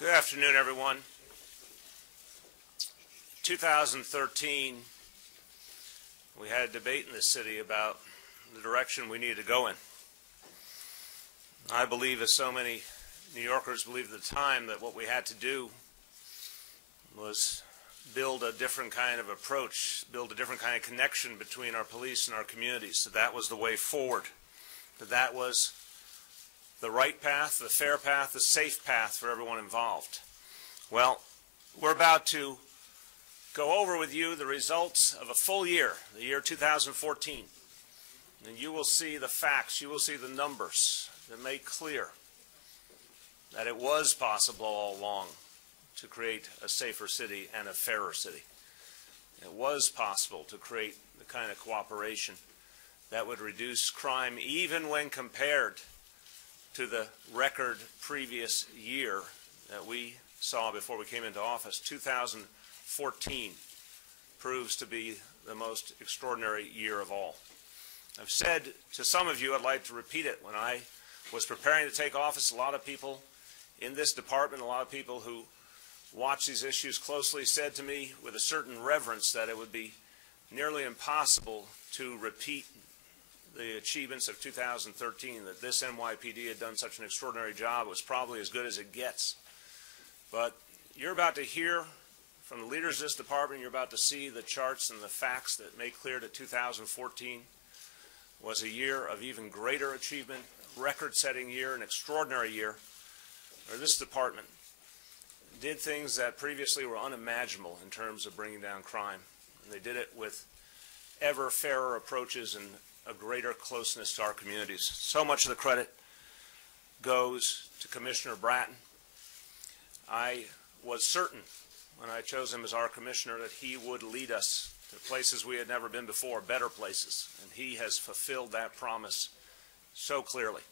Good afternoon, everyone. 2013, we had a debate in this city about the direction we needed to go in. I believe, as so many New Yorkers believed at the time, that what we had to do was build a different kind of approach, build a different kind of connection between our police and our communities. That was the way forward. That was the right path, the fair path, the safe path for everyone involved. Well, we're about to go over with you the results of a full year, the year 2014. And you will see the facts, you will see the numbers that make clear that it was possible all along to create a safer city and a fairer city. It was possible to create the kind of cooperation that would reduce crime even when compared to the record previous year that we saw before we came into office. 2014 proves to be the most extraordinary year of all. I've said to some of you, I'd like to repeat it. When I was preparing to take office, a lot of people in this department, a lot of people who watch these issues closely said to me with a certain reverence that it would be nearly impossible to repeat the achievements of 2013, that this NYPD had done such an extraordinary job. It was probably as good as it gets. But you're about to hear from the leaders of this department, you're about to see the charts and the facts that make clear that 2014 was a year of even greater achievement, record-setting year, an extraordinary year, where this department did things that previously were unimaginable in terms of bringing down crime. And they did it with ever fairer approaches and a greater closeness to our communities. So much of the credit goes to Commissioner Bratton. I was certain when I chose him as our commissioner that he would lead us to places we had never been before, better places, and he has fulfilled that promise so clearly.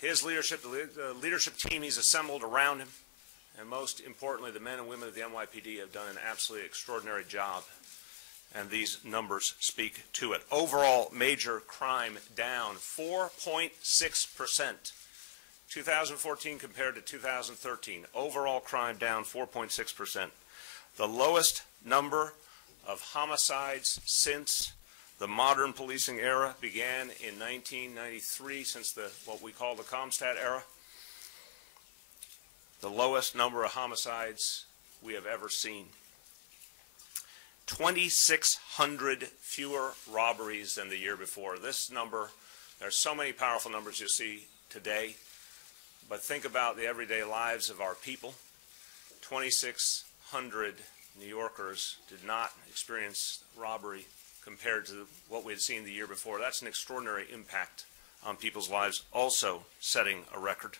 His leadership, the leadership team he's assembled around him, and most importantly, the men and women of the NYPD have done an absolutely extraordinary job. And these numbers speak to it. Overall, major crime down 4.6%. 2014 compared to 2013. Overall crime down 4.6%. The lowest number of homicides since the modern policing era began in 1993, since what we call the Comstat era. The lowest number of homicides we have ever seen. 2,600 fewer robberies than the year before. This number, there are so many powerful numbers you'll see today, but think about the everyday lives of our people. 2,600 New Yorkers did not experience robbery compared to what we had seen the year before. That's an extraordinary impact on people's lives, also setting a record.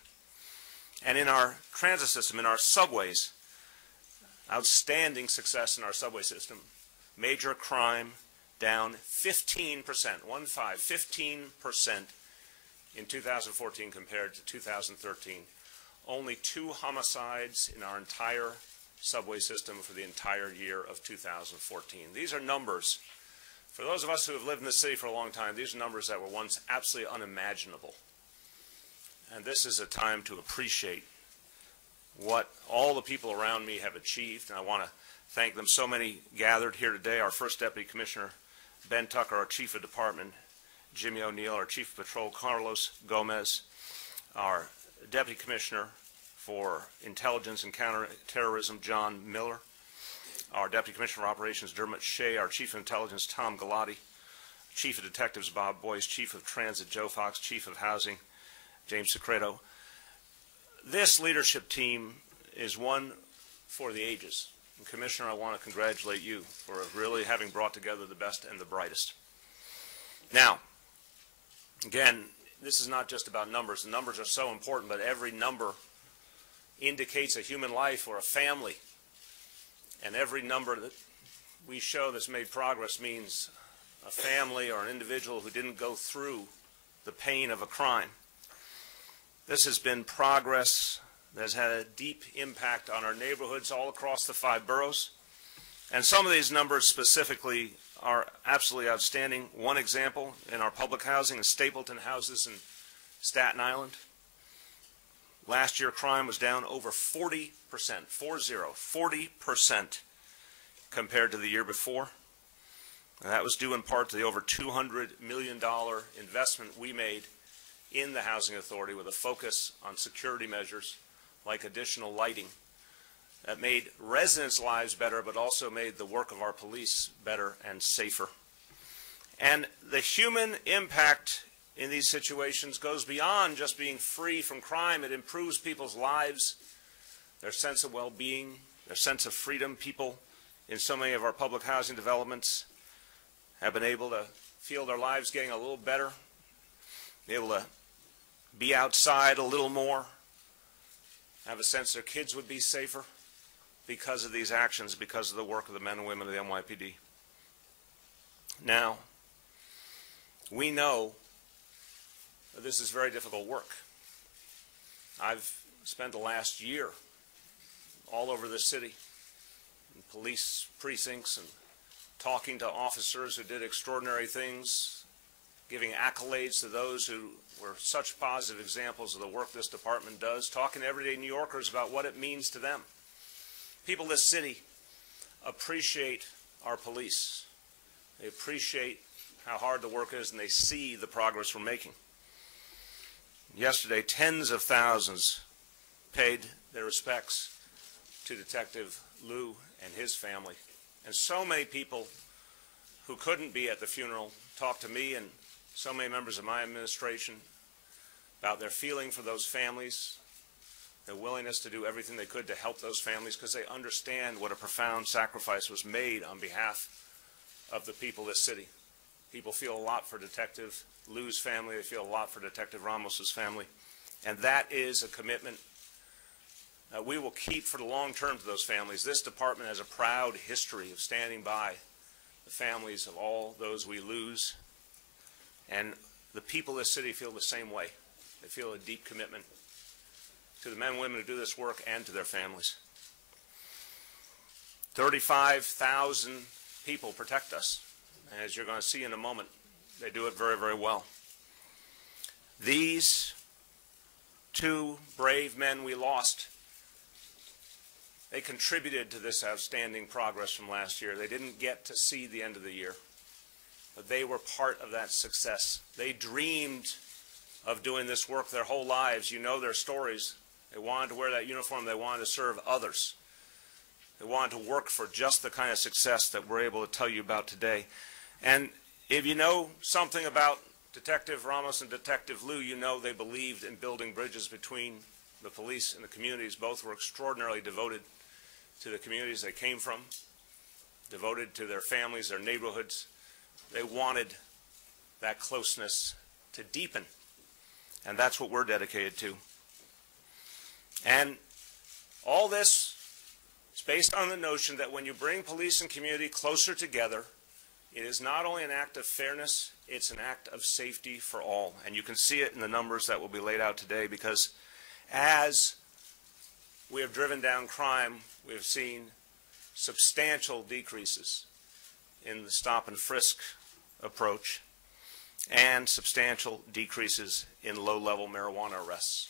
And in our transit system, in our subways, outstanding success in our subway system. Major crime down 15%, 15% in 2014 compared to 2013. Only 2 homicides in our entire subway system for the entire year of 2014. These are numbers, for those of us who have lived in this city for a long time, these are numbers that were once absolutely unimaginable. And this is a time to appreciate what all the people around me have achieved, and I want to thank them. So many gathered here today. Our first Deputy Commissioner, Ben Tucker, our Chief of Department, Jimmy O'Neill, our Chief of Patrol, Carlos Gomez, our Deputy Commissioner for Intelligence and Counterterrorism, John Miller, our Deputy Commissioner of Operations, Dermot Shea, our Chief of Intelligence, Tom Galati, Chief of Detectives, Bob Boyce, Chief of Transit, Joe Fox, Chief of Housing, James Secreto. This leadership team is one for the ages. And Commissioner, I want to congratulate you for really having brought together the best and the brightest. Now, again, this is not just about numbers. The numbers are so important, but every number indicates a human life or a family. And every number that we show that's made progress means a family or an individual who didn't go through the pain of a crime. This has been progress that has had a deep impact on our neighborhoods all across the 5 boroughs. And some of these numbers specifically are absolutely outstanding. One example in our public housing is Stapleton houses in Staten Island. Last year, crime was down over 40%, 40% compared to the year before. And that was due in part to the over $200 million investment we made in the Housing Authority with a focus on security measures like additional lighting that made residents' lives better, but also made the work of our police better and safer. And the human impact in these situations goes beyond just being free from crime. It improves people's lives, their sense of well-being, their sense of freedom. People in so many of our public housing developments have been able to feel their lives getting a little better, be able to be outside a little more, have a sense their kids would be safer because of these actions, because of the work of the men and women of the NYPD. Now, we know that this is very difficult work. I've spent the last year all over the city, in police precincts, and talking to officers who did extraordinary things, giving accolades to those who were such positive examples of the work this department does, talking to everyday New Yorkers about what it means to them. People in this city appreciate our police. They appreciate how hard the work is, and they see the progress we're making. Yesterday, tens of thousands paid their respects to Detective Lou and his family. And so many people who couldn't be at the funeral talked to me and so many members of my administration about their feeling for those families, their willingness to do everything they could to help those families, because they understand what a profound sacrifice was made on behalf of the people of this city. People feel a lot for Detective Lou's family. They feel a lot for Detective Ramos's family. And that is a commitment that we will keep for the long term to those families. This department has a proud history of standing by the families of all those we lose. And the people of this city feel the same way. They feel a deep commitment to the men and women who do this work and to their families. 35,000 people protect us. And as you're going to see in a moment, they do it very, very well. These two brave men we lost, they contributed to this outstanding progress from last year. They didn't get to see the end of the year, but they were part of that success. They dreamed of doing this work their whole lives. You know their stories. They wanted to wear that uniform. They wanted to serve others. They wanted to work for just the kind of success that we're able to tell you about today. And if you know something about Detective Ramos and Detective Lou, you know they believed in building bridges between the police and the communities. Both were extraordinarily devoted to the communities they came from, devoted to their families, their neighborhoods. They wanted that closeness to deepen, and that's what we're dedicated to. And all this is based on the notion that when you bring police and community closer together, it is not only an act of fairness, it's an act of safety for all. And you can see it in the numbers that will be laid out today, because as we have driven down crime, we have seen substantial decreases in the stop and frisk approach and substantial decreases in low-level marijuana arrests.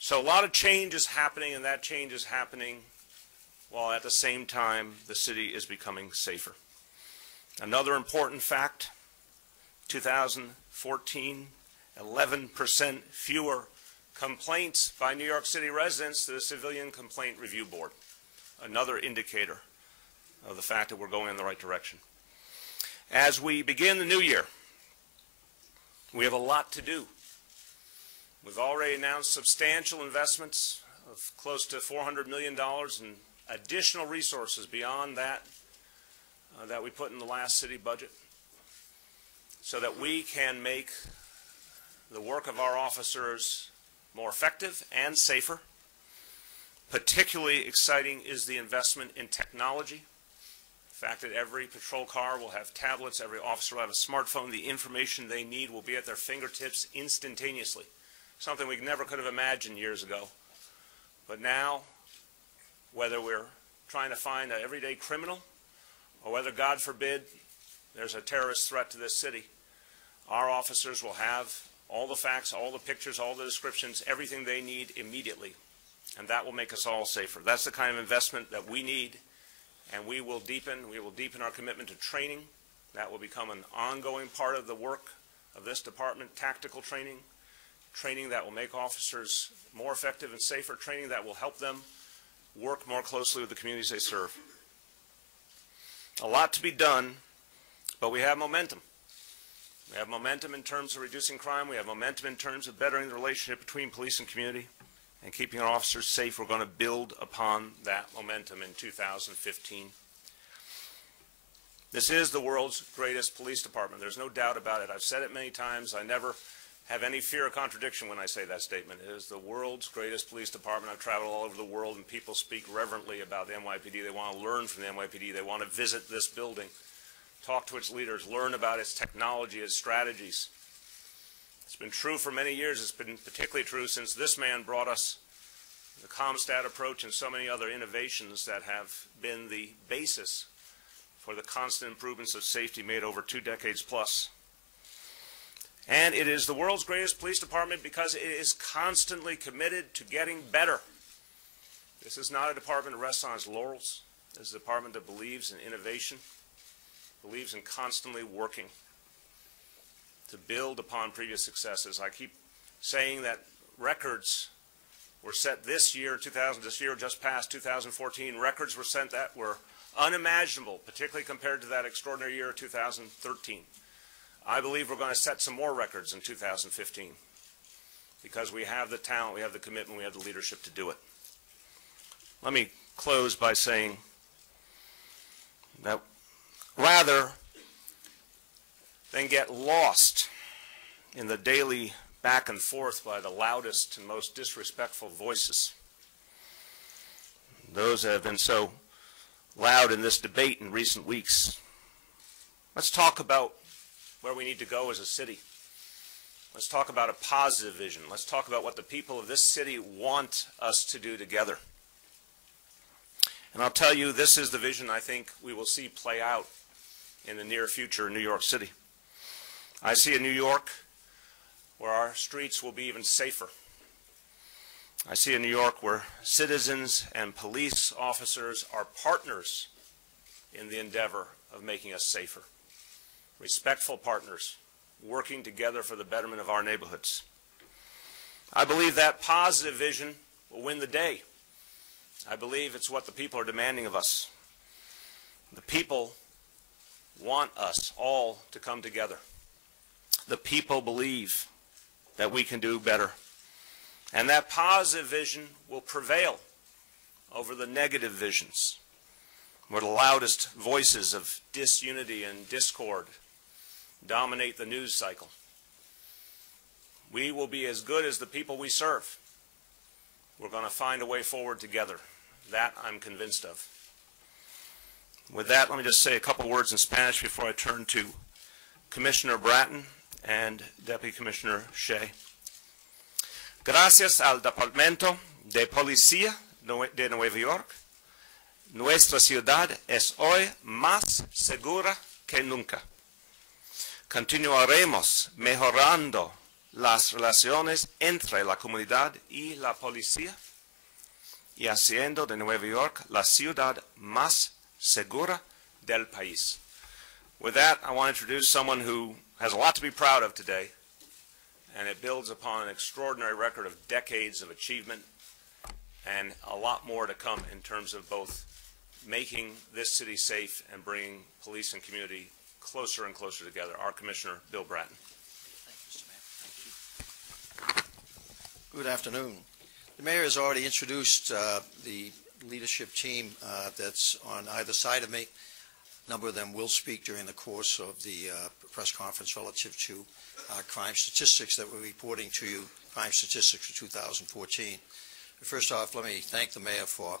So a lot of change is happening, and that change is happening while at the same time the city is becoming safer. Another important fact, 2014, 11% fewer complaints by New York City residents to the Civilian Complaint Review Board. Another indicator of the fact that we're going in the right direction. As we begin the new year, we have a lot to do. We've already announced substantial investments of close to $400 million in additional resources beyond that that we put in the last city budget, so that we can make the work of our officers more effective and safer. Particularly exciting is the investment in technology. The fact that every patrol car will have tablets, every officer will have a smartphone, the information they need will be at their fingertips instantaneously. Something we never could have imagined years ago. But now, whether we're trying to find an everyday criminal, or whether, God forbid, there's a terrorist threat to this city, our officers will have all the facts, all the pictures, all the descriptions, everything they need immediately. And that will make us all safer. That's the kind of investment that we need, and we will deepen our commitment to training. That will become an ongoing part of the work of this department, tactical training, training that will make officers more effective and safer, training that will help them work more closely with the communities they serve. A lot to be done, but we have momentum. We have momentum in terms of reducing crime. We have momentum in terms of bettering the relationship between police and community and keeping our officers safe. We're going to build upon that momentum in 2015. This is the world's greatest police department. There's no doubt about it. I've said it many times. I never have any fear of contradiction when I say that statement. It is the world's greatest police department. I've traveled all over the world, and people speak reverently about the NYPD. They want to learn from the NYPD. They want to visit this building, talk to its leaders, learn about its technology, its strategies. It's been true for many years. It's been particularly true since this man brought us the ComStat approach and so many other innovations that have been the basis for the constant improvements of safety made over 2 decades plus. And it is the world's greatest police department because it is constantly committed to getting better. This is not a department that rests on its laurels. This is a department that believes in innovation, believes in constantly working to build upon previous successes. I keep saying that records were set this year, this year just past 2014. Records were set that were unimaginable, particularly compared to that extraordinary year of 2013. I believe we're going to set some more records in 2015 because we have the talent, we have the commitment, we have the leadership to do it. Let me close by saying that rather than get lost in the daily back and forth by the loudest and most disrespectful voices, those that have been so loud in this debate in recent weeks, let's talk about where we need to go as a city. Let's talk about a positive vision. Let's talk about what the people of this city want us to do together. And I'll tell you, this is the vision I think we will see play out in the near future in New York City. I see a New York where our streets will be even safer. I see a New York where citizens and police officers are partners in the endeavor of making us safer. Respectful partners working together for the betterment of our neighborhoods. I believe that positive vision will win the day. I believe it's what the people are demanding of us. The people want us all to come together. The people believe that we can do better. And that positive vision will prevail over the negative visions, where the loudest voices of disunity and discord dominate the news cycle. We will be as good as the people we serve. We're going to find a way forward together. That I'm convinced of. With that, let me just say a couple words in Spanish before I turn to Commissioner Bratton and Deputy Commissioner Shea. Gracias al Departamento de Policía de Nueva York, nuestra ciudad es hoy más segura que nunca. Continuaremos mejorando las relaciones entre la comunidad y la policía y haciendo de Nueva York la ciudad más segura del país. With that, I want to introduce someone who has a lot to be proud of today, and it builds upon an extraordinary record of decades of achievement and a lot more to come in terms of both making this city safe and bringing police and community closer and closer together. Our Commissioner, Bill Bratton. Thank you, Mr. Mayor. Thank you. Good afternoon. The Mayor has already introduced the leadership team that's on either side of me. A number of them will speak during the course of the press conference relative to crime statistics that we're reporting to you, crime statistics for 2014. But first off, let me thank the Mayor for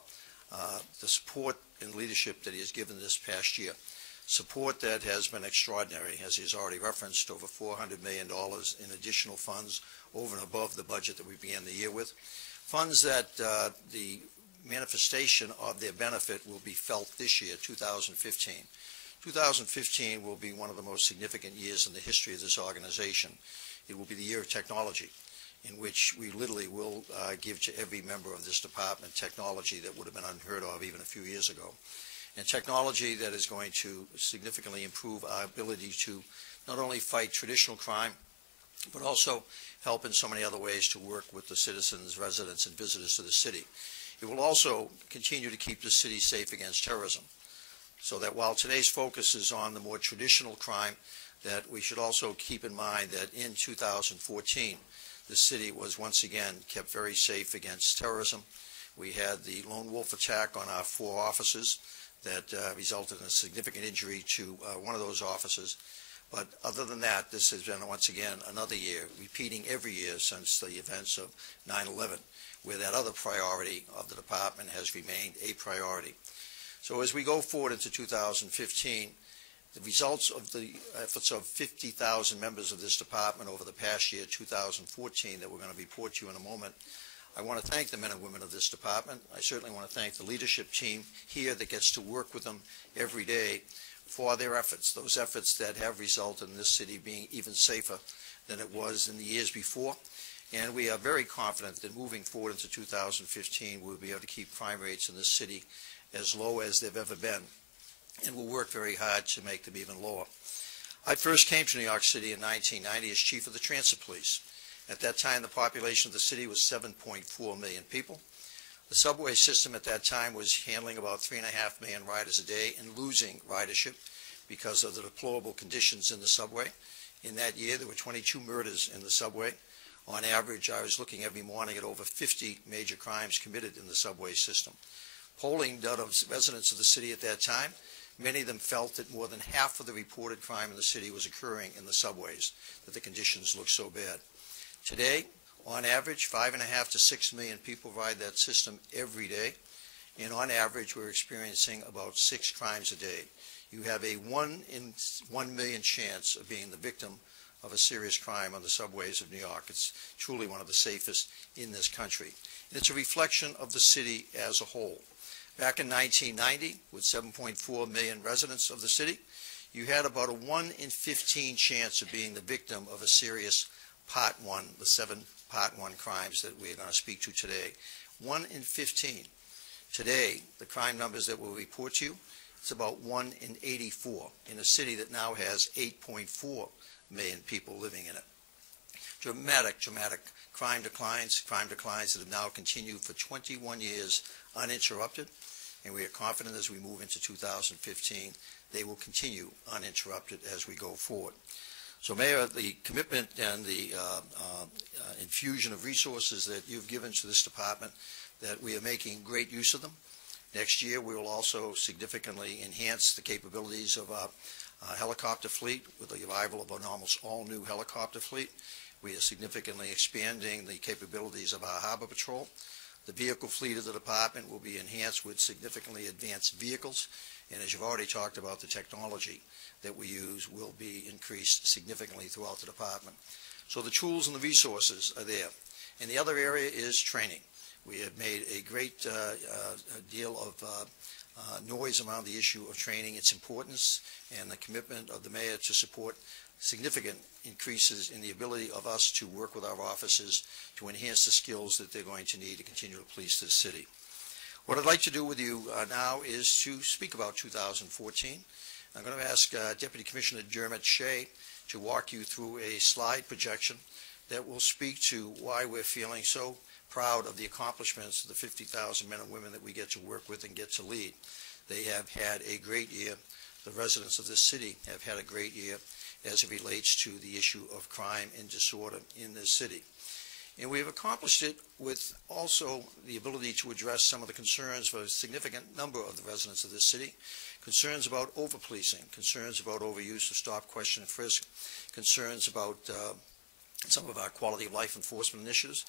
the support and leadership that he has given this past year. Support that has been extraordinary, as he's already referenced, over $400 million in additional funds over and above the budget that we began the year with. Funds that the manifestation of their benefit will be felt this year, 2015. 2015 will be one of the most significant years in the history of this organization. it will be the year of technology, in which we literally will give to every member of this department technology that would have been unheard of even a few years ago. And technology that is going to significantly improve our ability to not only fight traditional crime, but also help in so many other ways to work with the citizens, residents, and visitors to the city. It will also continue to keep the city safe against terrorism, so that while today's focus is on the more traditional crime, that we should also keep in mind that in 2014, the city was once again kept very safe against terrorism. We had the lone wolf attack on our 4 officers that resulted in a significant injury to one of those officers. But other than that, this has been once again another year, repeating every year since the events of 9/11, where that other priority of the department has remained a priority. So as we go forward into 2015, the results of the efforts of 50,000 members of this department over the past year, 2014, that we're going to report to you in a moment, I want to thank the men and women of this department. I certainly want to thank the leadership team here that gets to work with them every day for their efforts, those efforts that have resulted in this city being even safer than it was in the years before. And we are very confident that moving forward into 2015, we'll be able to keep crime rates in this city as low as they've ever been, and we'll work very hard to make them even lower. I first came to New York City in 1990 as chief of the transit police. At that time, the population of the city was 7.4 million people. The subway system at that time was handling about 3.5 million riders a day and losing ridership because of the deplorable conditions in the subway. In that year, there were 22 murders in the subway. On average, I was looking every morning at over 50 major crimes committed in the subway system. Polling done of residents of the city at that time, many of them felt that more than half of the reported crime in the city was occurring in the subways, that the conditions looked so bad. Today, on average, 5.5 to 6 million people ride that system every day, and on average, we're experiencing about 6 crimes a day. You have a 1 in 1 million chance of being the victim of a serious crime on the subways of New York. It's truly one of the safest in this country. And it's a reflection of the city as a whole. Back in 1990, with 7.4 million residents of the city, you had about a 1 in 15 chance of being the victim of a serious Part 1, the 7 Part 1 crimes that we're going to speak to today. 1 in 15. Today, the crime numbers that we'll report to you, it's about 1 in 84 in a city that now has 8.4 million people living in it. Dramatic crime declines that have now continued for 21 years uninterrupted, and we are confident as we move into 2015 they will continue uninterrupted as we go forward. So, Mayor, the commitment and the infusion of resources that you've given to this department, that we are making great use of them. Next year, we will also significantly enhance the capabilities of our helicopter fleet with the arrival of an almost all-new helicopter fleet. We are significantly expanding the capabilities of our harbor patrol. The vehicle fleet of the department will be enhanced with significantly advanced vehicles, and as you've already talked about, the technology that we use will be increased significantly throughout the department. So the tools and the resources are there. And the other area is training. We have made a great deal of noise around the issue of training, its importance, and the commitment of the mayor to support significant increases in the ability of us to work with our officers to enhance the skills that they're going to need to continue to police this city. What I'd like to do with you now is to speak about 2014. I'm going to ask Deputy Commissioner Dermot Shea to walk you through a slide projection that will speak to why we're feeling so proud of the accomplishments of the 50,000 men and women that we get to work with and get to lead. They have had a great year. The residents of this city have had a great year as it relates to the issue of crime and disorder in this city. And we have accomplished it with also the ability to address some of the concerns for a significant number of the residents of this city. Concerns about over-policing, concerns about overuse of stop, question, and frisk, concerns about some of our quality of life enforcement initiatives.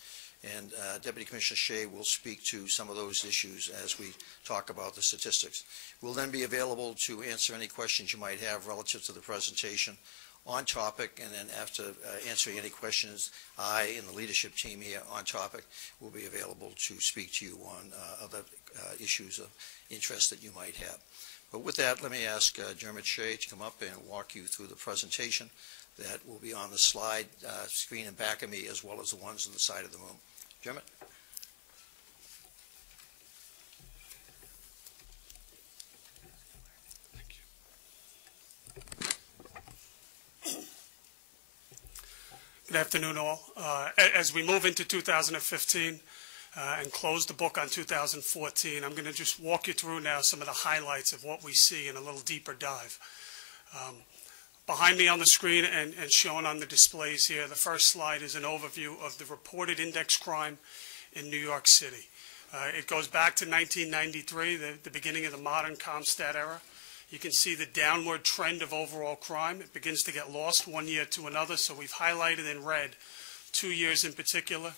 And Deputy Commissioner Shea will speak to some of those issues as we talk about the statistics. We'll then be available to answer any questions you might have relative to the presentation on topic, and then after answering any questions, I and the leadership team here on topic will be available to speak to you on other issues of interest that you might have. But with that, let me ask Dermot Shea to come up and walk you through the presentation that will be on the slide screen in back of me, as well as the ones on the side of the room. Dermot? Good afternoon, all. As we move into 2015 and close the book on 2014, I'm going to just walk you through now some of the highlights of what we see in a little deeper dive. Behind me on the screen and shown on the displays here, the first slide is an overview of the reported index crime in New York City. It goes back to 1993, the beginning of the modern CompStat era. You can see the downward trend of overall crime. It begins to get lost one year to another, so we've highlighted in red 2 years in particular,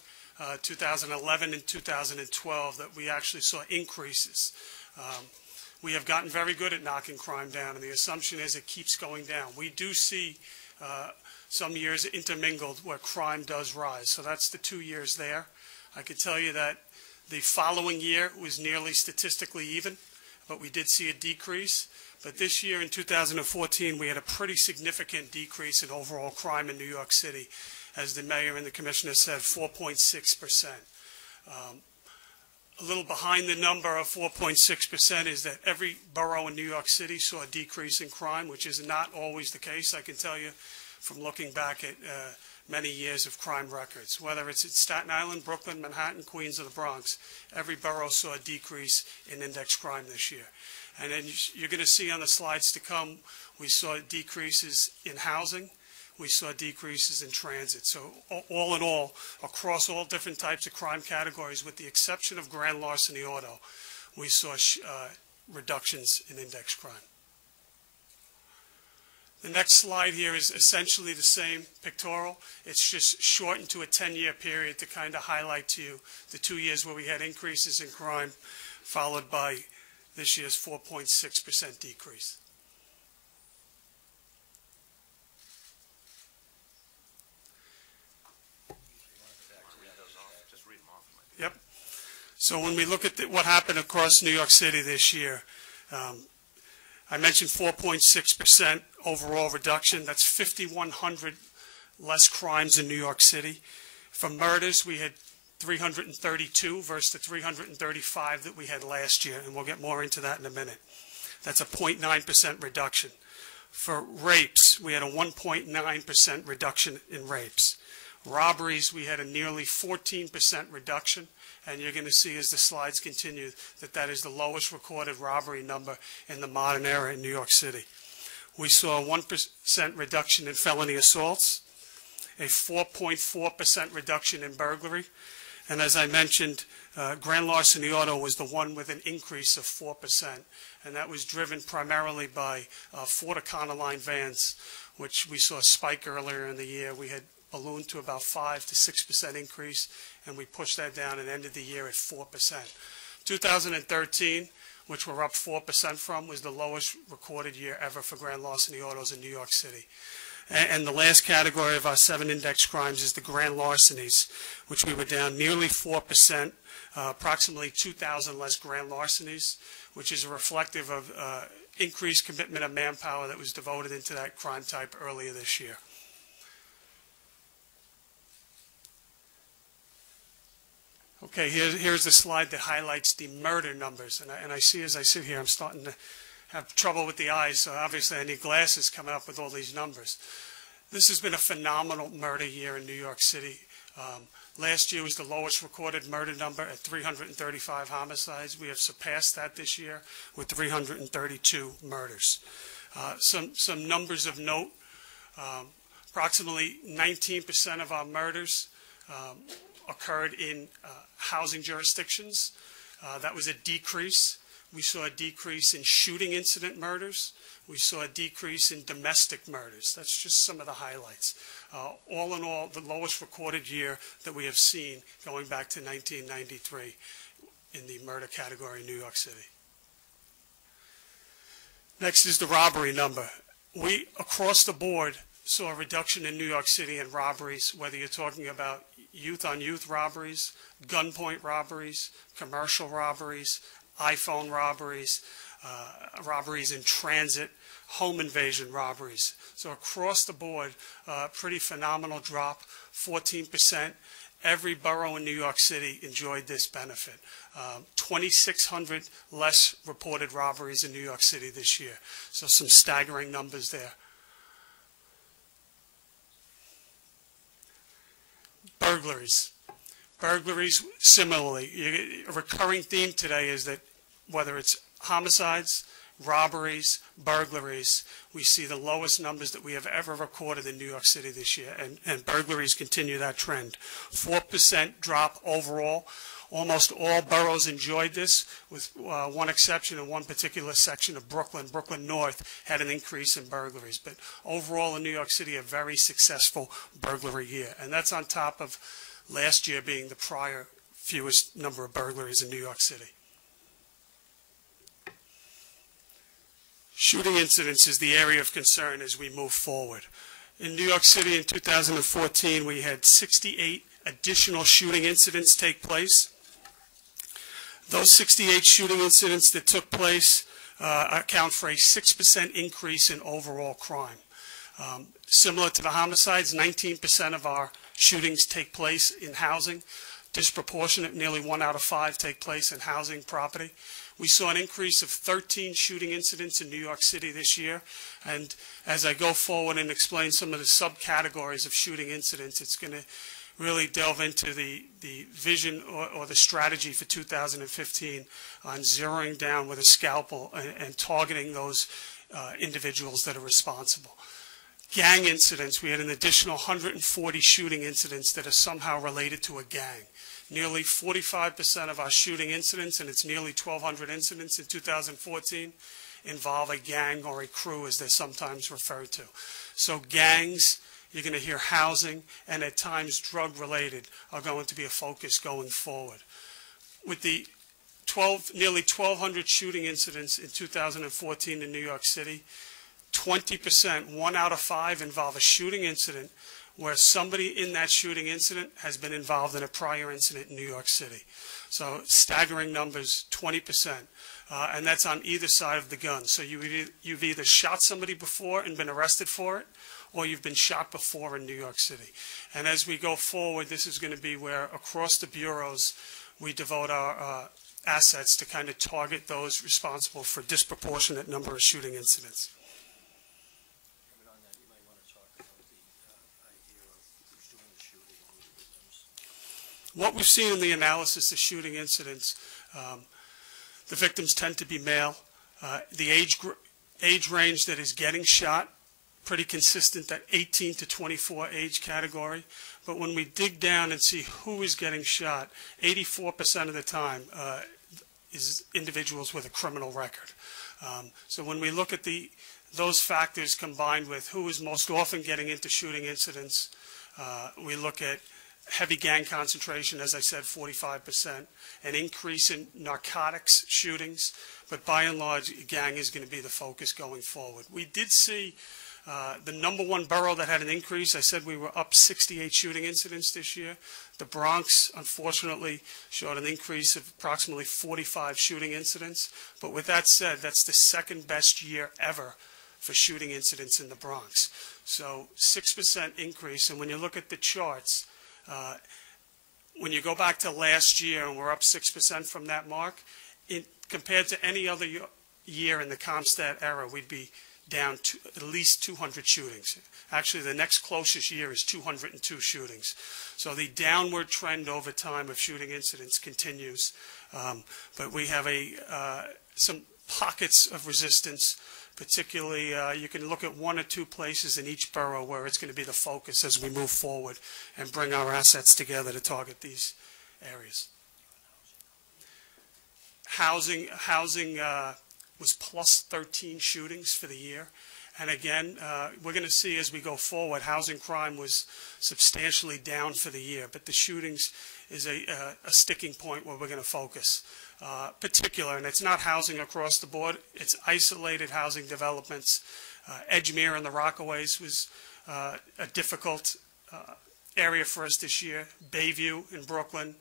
2011 and 2012, that we actually saw increases. We have gotten very good at knocking crime down, and the assumption is it keeps going down. We do see some years intermingled where crime does rise, so that's the 2 years there. I could tell you that the following year was nearly statistically even, but we did see a decrease. But this year in 2014, we had a pretty significant decrease in overall crime in New York City. As the mayor and the commissioner said, 4.6%. A little behind the number of 4.6% is that every borough in New York City saw a decrease in crime, which is not always the case. I can tell you from looking back at many years of crime records. Whether it's at Staten Island, Brooklyn, Manhattan, Queens, or the Bronx, every borough saw a decrease in index crime this year. And then you're going to see on the slides to come, we saw decreases in housing, we saw decreases in transit. So all in all, across all different types of crime categories, with the exception of grand larceny auto, we saw reductions in index crime. The next slide here is essentially the same pictorial. It's just shortened to a 10-year period to kind of highlight to you the 2 years where we had increases in crime, followed by this year's 4.6% decrease. Yep. So when we look at what happened across New York City this year, I mentioned 4.6% overall reduction. That's 5,100 less crimes in New York City. For murders, we had 332 versus the 335 that we had last year, and we'll get more into that in a minute. That's a 0.9% reduction. For rapes, we had a 1.9% reduction in rapes. Robberies, we had a nearly 14% reduction, and you're going to see as the slides continue that that is the lowest recorded robbery number in the modern era in New York City. We saw a 1% reduction in felony assaults, a 4.4% reduction in burglary, and as I mentioned, grand larceny auto was the one with an increase of 4%, and that was driven primarily by Ford Econoline vans, which we saw a spike earlier in the year. We had ballooned to about 5 to 6% increase, and we pushed that down and ended the year at 4%. 2013, which we're up 4% from, was the lowest recorded year ever for grand larceny autos in New York City. And the last category of our 7 index crimes is the grand larcenies, which we were down nearly 4%, approximately 2,000 less grand larcenies, which is reflective of increased commitment of manpower that was devoted into that crime type earlier this year. Okay, here's the slide that highlights the murder numbers. And I see as I sit here, I'm starting to have trouble with the eyes, so obviously I need glasses coming up with all these numbers. This has been a phenomenal murder year in New York City. Last year was the lowest recorded murder number at 335 homicides. We have surpassed that this year with 332 murders. Some numbers of note, approximately 19% of our murders occurred in housing jurisdictions. That was a decrease. We saw a decrease in shooting incident murders. We saw a decrease in domestic murders. That's just some of the highlights. All in all, the lowest recorded year that we have seen going back to 1993 in the murder category in New York City. Next is the robbery number. We, across the board, saw a reduction in New York City in robberies, whether you're talking about youth-on-youth robberies, gunpoint robberies, commercial robberies, iPhone robberies, robberies in transit, home invasion robberies. So across the board, pretty phenomenal drop, 14%. Every borough in New York City enjoyed this benefit. 2,600 less reported robberies in New York City this year. So some staggering numbers there. Burglaries. Burglaries, similarly. A recurring theme today is that whether it's homicides, robberies, burglaries, we see the lowest numbers that we have ever recorded in New York City this year, and burglaries continue that trend. 4% drop overall. Almost all boroughs enjoyed this, with one exception in one particular section of Brooklyn. Brooklyn North had an increase in burglaries. But overall in New York City, a very successful burglary year. And that's on top of last year being the prior fewest number of burglaries in New York City. Shooting incidents is the area of concern as we move forward. In New York City in 2014, we had 68 additional shooting incidents take place. Those 68 shooting incidents that took place account for a 6% increase in overall crime. Similar to the homicides, 19% of our shootings take place in housing. Disproportionate, nearly 1 out of 5 take place in housing property. We saw an increase of 13 shooting incidents in New York City this year. And as I go forward and explain some of the subcategories of shooting incidents, it's going to really delve into the vision or the strategy for 2015 on zeroing down with a scalpel and targeting those individuals that are responsible. Gang incidents, we had an additional 140 shooting incidents that are somehow related to a gang. Nearly 45% of our shooting incidents, and it's nearly 1,200 incidents in 2014, involve a gang or a crew, as they're sometimes referred to. So gangs, you're going to hear housing, and at times drug-related are going to be a focus going forward. With the nearly 1,200 shooting incidents in 2014 in New York City, 20%, 1 out of 5, involve a shooting incident where somebody in that shooting incident has been involved in a prior incident in New York City. So staggering numbers, 20%. And that's on either side of the gun. So you've either shot somebody before and been arrested for it, or you've been shot before in New York City. And as we go forward, this is going to be where across the bureaus we devote our assets to kind of target those responsible for a disproportionate number of shooting incidents. What we've seen in the analysis of shooting incidents, the victims tend to be male. The age range that is getting shot, pretty consistent, that 18 to 24 age category. But when we dig down and see who is getting shot, 84% of the time is individuals with a criminal record. So when we look at those factors combined with who is most often getting into shooting incidents, we look at heavy gang concentration, as I said, 45%, an increase in narcotics shootings, but by and large, gang is going to be the focus going forward. We did see the #1 borough that had an increase. I said we were up 68 shooting incidents this year. The Bronx, unfortunately, showed an increase of approximately 45 shooting incidents. But with that said, that's the second best year ever for shooting incidents in the Bronx. So 6% increase. And when you look at the charts, when you go back to last year and we're up 6% from that mark, compared to any other year in the CompStat era, we'd be down to at least 200 shootings. Actually, the next closest year is 202 shootings. So the downward trend over time of shooting incidents continues. But we have some pockets of resistance. Particularly, you can look at 1 or 2 places in each borough where it's going to be the focus as we move forward and bring our assets together to target these areas. Housing was plus 13 shootings for the year. And again, we're going to see as we go forward, housing crime was substantially down for the year. But the shootings is a sticking point where we're going to focus. And it's not housing across the board. It's isolated housing developments. Edgemere and the Rockaways was a difficult area for us this year. Bayview in Brooklyn,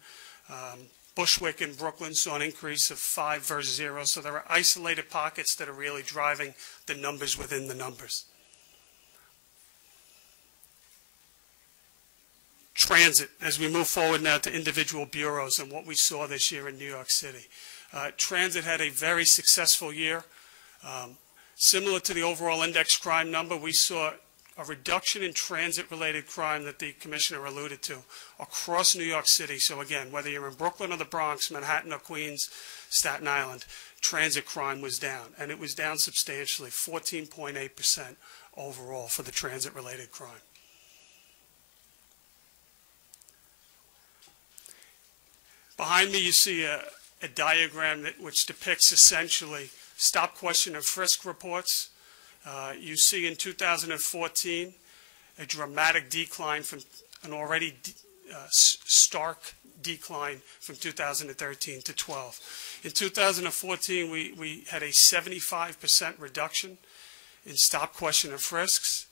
Bushwick in Brooklyn saw an increase of 5 versus 0. So there are isolated pockets that are really driving the numbers within the numbers. Transit, as we move forward now to individual bureaus and what we saw this year in New York City. Transit had a very successful year. Similar to the overall index crime number, we saw a reduction in transit-related crime that the commissioner alluded to across New York City. So again, whether you're in Brooklyn or the Bronx, Manhattan or Queens, Staten Island, transit crime was down. And it was down substantially, 14.8% overall for the transit-related crime. Behind me you see a diagram which depicts essentially stop, question, and frisk reports. You see in 2014 a dramatic decline from an already stark decline from 2013 to 12. In 2014, we had a 75% reduction in stop, question, and frisks.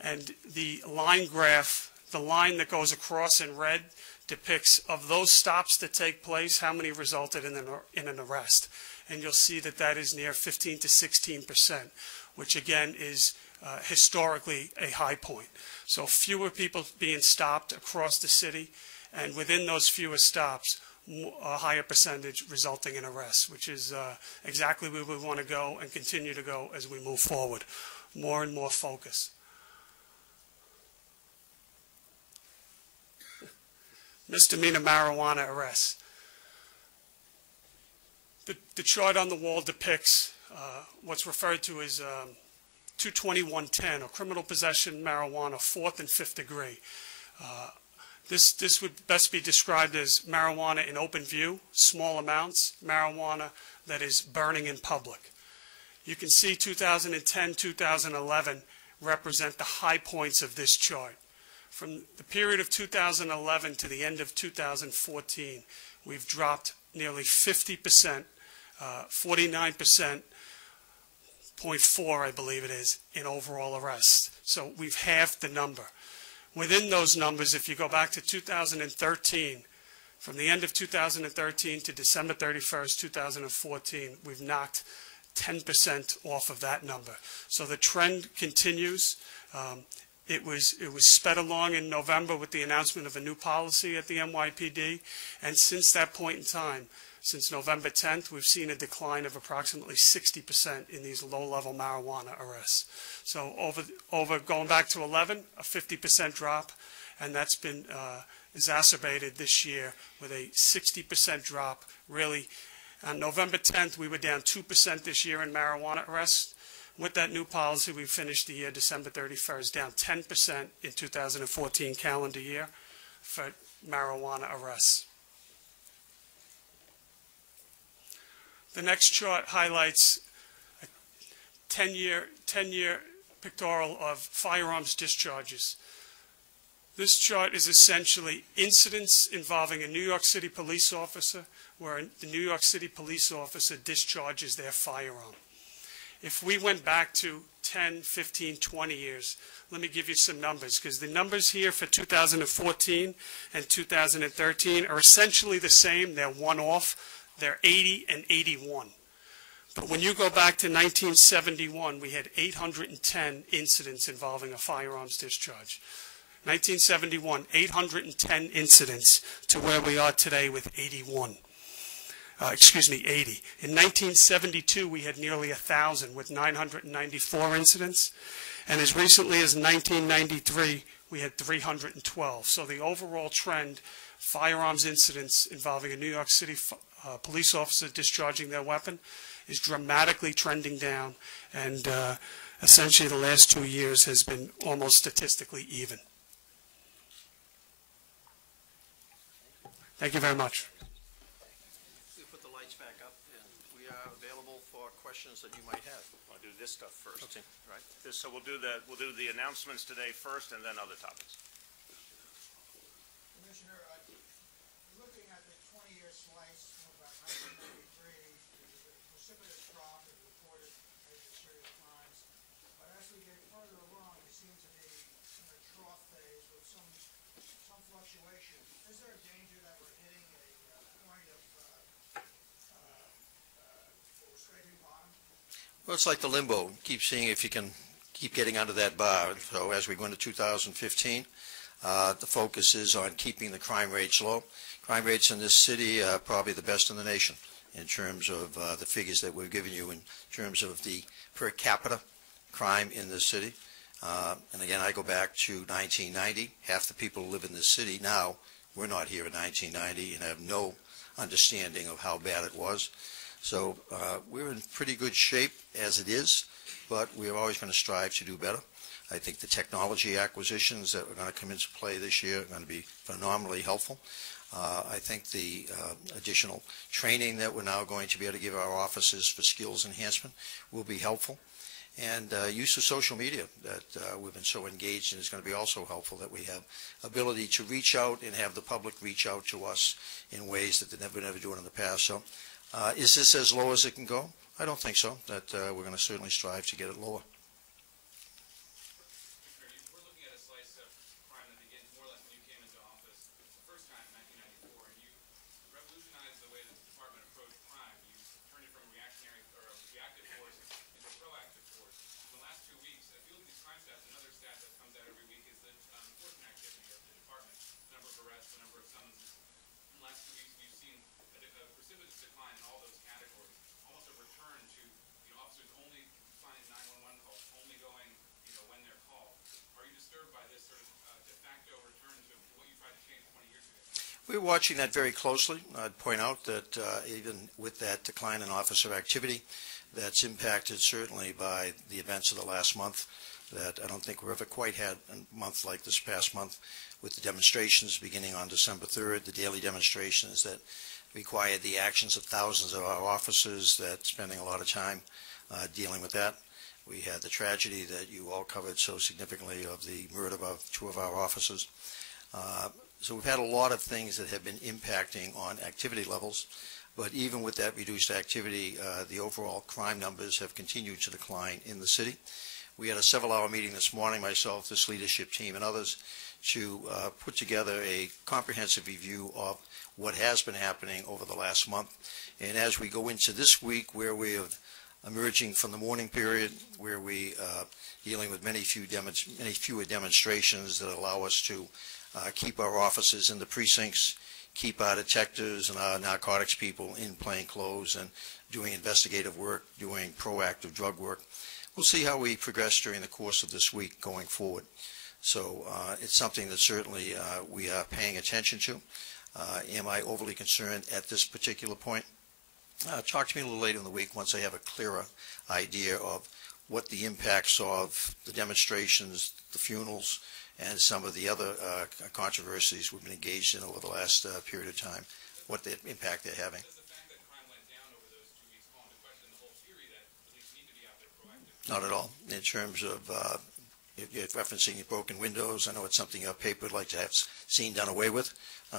And the line graph, the line that goes across in red, depicts of those stops that take place, how many resulted in an arrest. And you'll see that that is near 15 to 16%, which again is historically a high point. So fewer people being stopped across the city, and within those fewer stops, a higher percentage resulting in arrests, which is exactly where we want to go and continue to go as we move forward. More and more focus. Misdemeanor marijuana arrests. The chart on the wall depicts what's referred to as 22110, or criminal possession marijuana, 4th and 5th degree. This would best be described as marijuana in open view, small amounts, marijuana that is burning in public. You can see 2010, 2011 represent the high points of this chart. From the period of 2011 to the end of 2014, we've dropped nearly 50%, 49%, 0.4, I believe it is, in overall arrests. So we've halved the number. Within those numbers, if you go back to 2013, from the end of 2013 to December 31st, 2014, we've knocked 10% off of that number. So the trend continues. It was sped along in November with the announcement of a new policy at the NYPD, and since that point in time, since November 10th, we've seen a decline of approximately 60% in these low-level marijuana arrests. So over going back to 11, a 50% drop, and that's been exacerbated this year with a 60% drop. Really, on November 10th, we were down 2% this year in marijuana arrests. With that new policy, we finished the year December 31st down 10% in 2014 calendar year for marijuana arrests. The next chart highlights a 10-year pictorial of firearms discharges. This chart is essentially incidents involving a New York City police officer where the New York City police officer discharges their firearm. If we went back to 10, 15, 20 years, let me give you some numbers, because the numbers here for 2014 and 2013 are essentially the same. They're one off. They're 80 and 81. But when you go back to 1971, we had 810 incidents involving a firearms discharge. 1971, 810 incidents to where we are today with 81. 80. In 1972, we had nearly 1,000 with 994 incidents. And as recently as 1993, we had 312. So the overall trend, firearms incidents involving a New York City police officer discharging their weapon, is dramatically trending down. And essentially the last 2 years has been almost statistically even. Thank you very much. Questions that you might have. I'll do this stuff first. Okay, right. So we'll do the announcements today first, and then other topics. Commissioner, looking at the 20-year slice from about 1993, there's a precipitous drop in reported major serious crimes. But as we get further along, we seem to be Well, it's like the limbo. Keep seeing if you can keep getting under that bar. So as we go into 2015, the focus is on keeping the crime rates low. Crime rates in this city are probably the best in the nation in terms of the figures that we've given you in terms of the per capita crime in this city. And again, I go back to 1990. Half the people who live in this city now were not here in 1990 and have no understanding of how bad it was. So we're in pretty good shape as it is, but we're always going to strive to do better. I think the technology acquisitions that are going to come into play this year are going to be phenomenally helpful. I think the additional training that we're now going to be able to give our officers for skills enhancement will be helpful. And use of social media that we've been so engaged in is going to be also helpful, that we have ability to reach out and have the public reach out to us in ways that they've never done in the past. So is this as low as it can go? I don't think so. That we're going to certainly strive to get it lower. We're watching that very closely. I'd point out that even with that decline in officer activity, that's impacted certainly by the events of the last month, that I don't think we've ever quite had a month like this past month, with the demonstrations beginning on December 3rd, the daily demonstrations that required the actions of thousands of our officers that spending a lot of time dealing with that. We had the tragedy that you all covered so significantly of the murder of two of our officers. So we've had a lot of things that have been impacting on activity levels, but even with that reduced activity, the overall crime numbers have continued to decline in the city. We had a several-hour meeting this morning, myself, this leadership team, and others, to put together a comprehensive review of what has been happening over the last month. And as we go into this week, where we are emerging from the mourning period, where we are dealing with many fewer demonstrations that allow us to keep our officers in the precincts, keep our detectives and our narcotics people in plain clothes and doing investigative work, doing proactive drug work. We'll see how we progress during the course of this week going forward. So it's something that certainly we are paying attention to. Am I overly concerned at this particular point? Talk to me a little later in the week once I have a clearer idea of what the impacts of the demonstrations, the funerals, and some of the other controversies we've been engaged in over the last period of time, what the impact they're having. Does the fact that crime went down over those 2 weeks call into question the whole theory that police need to be out there proactive? Not at all. In terms of if you're referencing broken windows, I know it's something our paper would like to have seen done away with.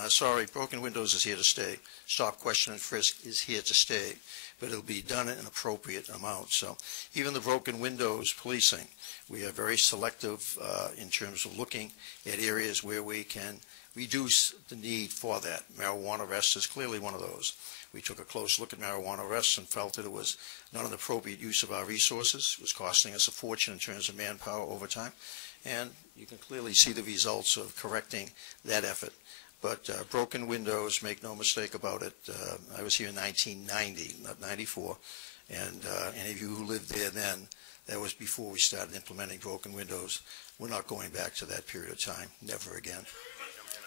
Sorry, broken windows is here to stay. Stop, question, and frisk is here to stay, but it'll be done in an appropriate amount. So even the broken windows policing, we are very selective in terms of looking at areas where we can reduce the need for that. Marijuana arrests is clearly one of those. We took a close look at marijuana arrests and felt that it was not an appropriate use of our resources. It was costing us a fortune in terms of manpower over time. And you can clearly see the results of correcting that effort. But broken windows, make no mistake about it. I was here in 1990, not 94. And any of you who lived there then, that was before we started implementing broken windows. We're not going back to that period of time, never again.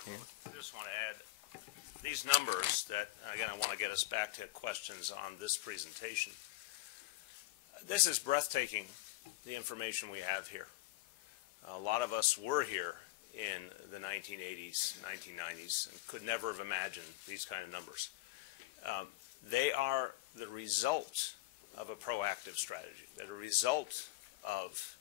I just want to add these numbers that, again, I want to get us back to questions on this presentation. This is breathtaking, the information we have here. A lot of us were here in the 1980s, 1990s, and could never have imagined these kind of numbers. They are the result of a proactive strategy. They're a result of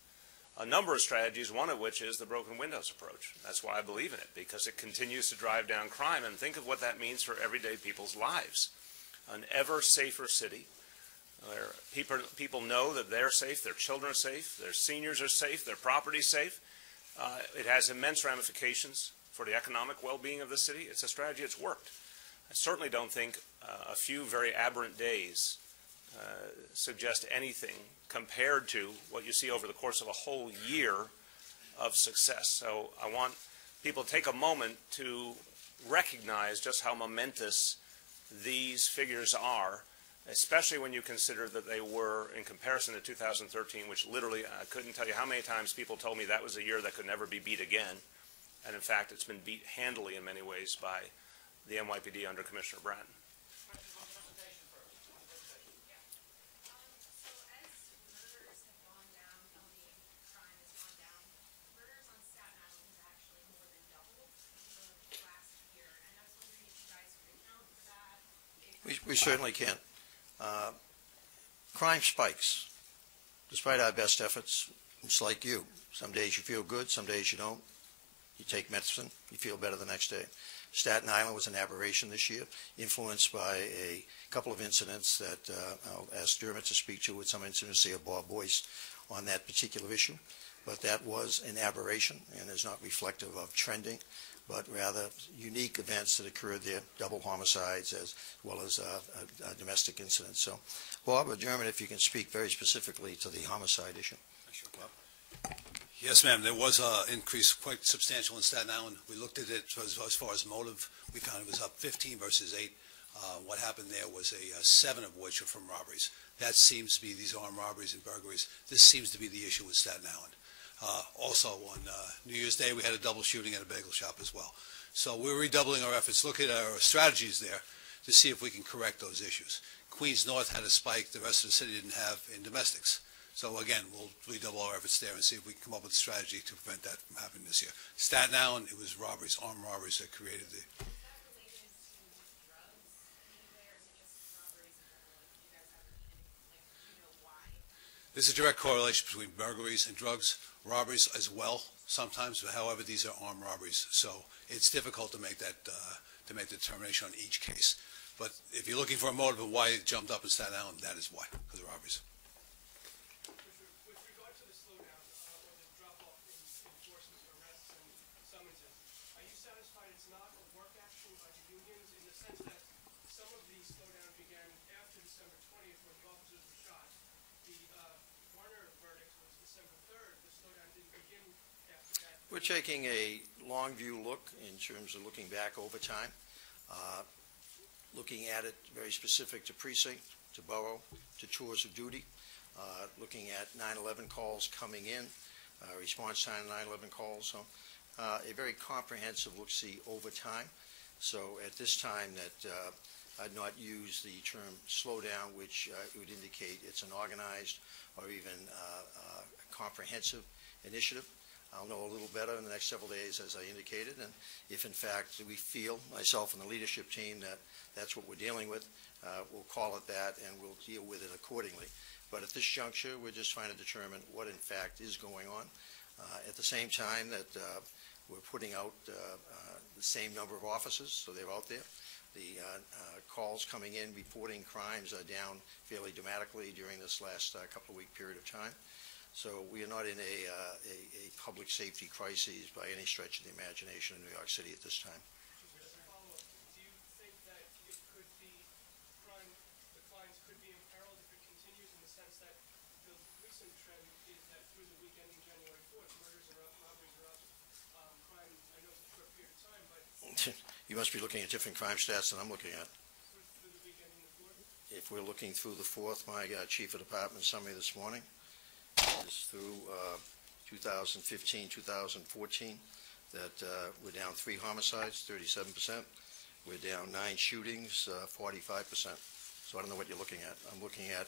a number of strategies, one of which is the broken windows approach. That's why I believe in it, because it continues to drive down crime. And think of what that means for everyday people's lives. An ever safer city where people know that they're safe, their children are safe, their seniors are safe, their property is safe. It has immense ramifications for the economic well-being of the city. It's a strategy that's worked. I certainly don't think a few very aberrant days suggest anything compared to what you see over the course of a whole year of success. So I want people to take a moment to recognize just how momentous these figures are, especially when you consider that they were, in comparison to 2013, which literally, I couldn't tell you how many times people told me that was a year that could never be beat again. And in fact, it's been beat handily in many ways by the NYPD under Commissioner Bratton. We certainly can. Crime spikes. Despite our best efforts, it's like you. Some days you feel good, some days you don't. You take medicine, you feel better the next day. Staten Island was an aberration this year, influenced by a couple of incidents that I'll ask Dermot to speak to, with some incidency of Bob Boyce on that particular issue. But that was an aberration and is not reflective of trending, but rather unique events that occurred there, double homicides as well as domestic incidents. So, Bob or Dermot, if you can speak very specifically to the homicide issue. Sure, Bob. Yes, ma'am. There was an increase quite substantial in Staten Island. We looked at it as far as motive. We found it was up 15 versus 8. What happened there was 7 of which are from robberies. That seems to be these armed robberies and burglaries. This seems to be the issue with Staten Island. Also, on New Year's Day, we had a double shooting at a bagel shop as well. So we're redoubling our efforts, looking at our strategies there to see if we can correct those issues. Queens North had a spike the rest of the city didn't have in domestics. So again, we'll redouble our efforts there and see if we can come up with a strategy to prevent that from happening this year. Staten Island, it was robberies, armed robberies that created the... There's a direct correlation between burglaries and drugs, robberies as well sometimes, but however, these are armed robberies. So it's difficult to make that the determination on each case. But if you're looking for a motive of why it jumped up in Staten Island, that is why, because of robberies. With regard to the slowdown or the drop-off in enforcement, arrests, and summonses, are you satisfied it's not a work action by the unions in the sense that some of the slowdown began after December 20th when the officers were shot? The Warner verdict was December 3rd. The slowdown didn't begin after that. We're taking a long view look in terms of looking back over time, looking at it very specific to precinct, to borough, to tours of duty, looking at 9/11 calls coming in, response time to 9/11 calls. So a very comprehensive look-see over time. So at this time that I'd not use the term slowdown, which would indicate it's an organized or even comprehensive initiative. I'll know a little better in the next several days, as I indicated, and if in fact we feel, myself and the leadership team, that that's what we're dealing with, we'll call it that and we'll deal with it accordingly. But at this juncture, we're just trying to determine what in fact is going on. At the same time that we're putting out the same number of officers, so they're out there. The calls coming in reporting crimes are down fairly dramatically during this last couple of week period of time. So we are not in a public safety crisis by any stretch of the imagination in New York City at this time. As a follow-up, do you think that it could be the clients could be imperiled if it continues, in the sense that the recent trend is that through the week ending January 4th, murders are up, robberies are up, crime, I know it's a short period of time, but... You must be looking at different crime stats than I'm looking at. Through the week ending the 4th? If we're looking through the 4th, my chief of department summary this morning is through 2015, 2014, that we're down 3 homicides, 37%. We're down 9 shootings, 45%. So I don't know what you're looking at. I'm looking at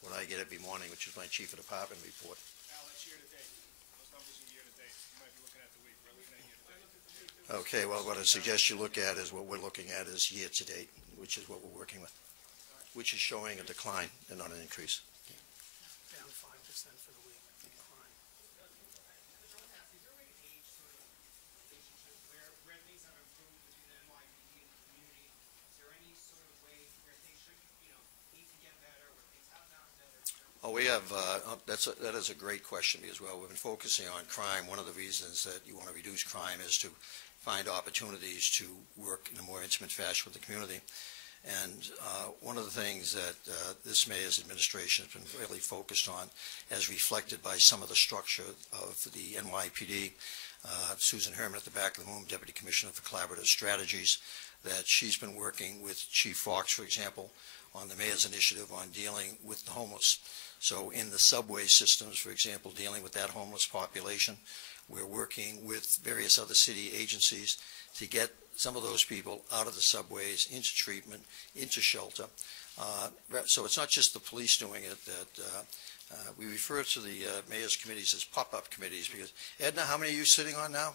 what I get every morning, which is my chief of department report. Al, that's year-to-date. Those numbers are year-to-date. You might be looking at the week. We're looking at year-to-date. Okay, well, what I suggest you look at is what we're looking at is year-to-date, which is what we're working with, which is showing a decline and not an increase. Down 5% for the week in crime. Is there a way to gauge sort of relationship where things have improved between the NYPD and the community? Is there any sort of way where things should, need to get better, where things have gotten better? Oh, we have, that is a great question as well. We've been focusing on crime. One of the reasons that you want to reduce crime is to find opportunities to work in a more intimate fashion with the community. And one of the things that this mayor's administration has been really focused on, as reflected by some of the structure of the NYPD, Susan Herman at the back of the room, Deputy Commissioner for Collaborative Strategies, that she's been working with Chief Fox, for example, on the mayor's initiative on dealing with the homeless. So in the subway systems, for example, dealing with that homeless population, we're working with various other city agencies to get some of those people out of the subways, into treatment, into shelter. So it's not just the police doing it. We refer to the mayor's committees as pop-up committees because, Edna, how many are you sitting on now?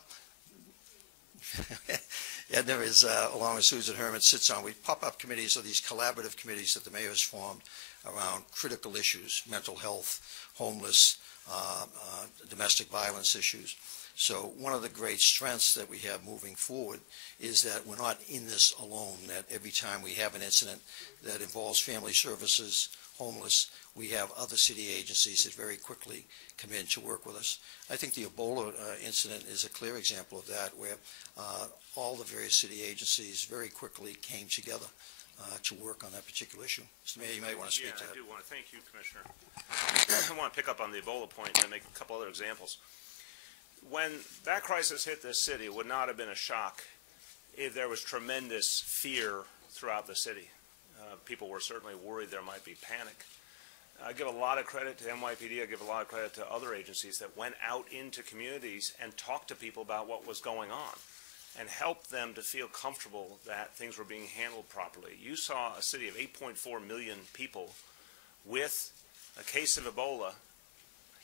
Edna is, along with Susan Herman, sits on. Pop-up committees are these collaborative committees that the mayor has formed around critical issues, mental health, homeless, domestic violence issues. So one of the great strengths that we have moving forward is that we're not in this alone, that every time we have an incident that involves family services, homeless, we have other city agencies that very quickly come in to work with us. I think the Ebola incident is a clear example of that, where all the various city agencies very quickly came together to work on that particular issue. Mr. Mayor, you might want to speak to that. I do want to thank you, Commissioner. I want to pick up on the Ebola point and make a couple other examples. When that crisis hit this city, it would not have been a shock if there was tremendous fear throughout the city. People were certainly worried there might be panic. I give a lot of credit to NYPD. I give a lot of credit to other agencies that went out into communities and talked to people about what was going on and helped them to feel comfortable that things were being handled properly. You saw a city of 8.4 million people with a case of Ebola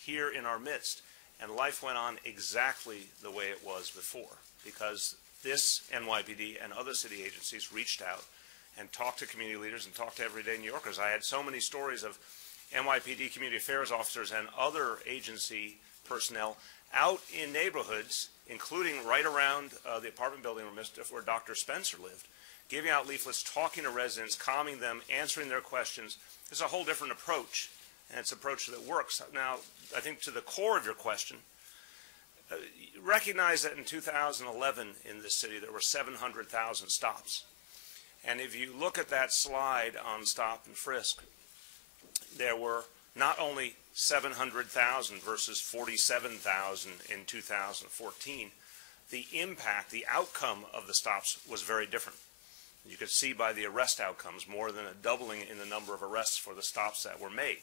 here in our midst, and life went on exactly the way it was before, because this NYPD and other city agencies reached out and talked to community leaders and talked to everyday New Yorkers. I had so many stories of NYPD community affairs officers and other agency personnel out in neighborhoods, including right around the apartment building where Dr. Spencer lived, giving out leaflets, talking to residents, calming them, answering their questions. It's a whole different approach, and it's an approach that works. Now, I think to the core of your question, recognize that in 2011 in this city there were 700,000 stops. And if you look at that slide on stop and frisk, there were not only 700,000 versus 47,000 in 2014. The impact, the outcome of the stops was very different. You could see by the arrest outcomes more than a doubling in the number of arrests for the stops that were made.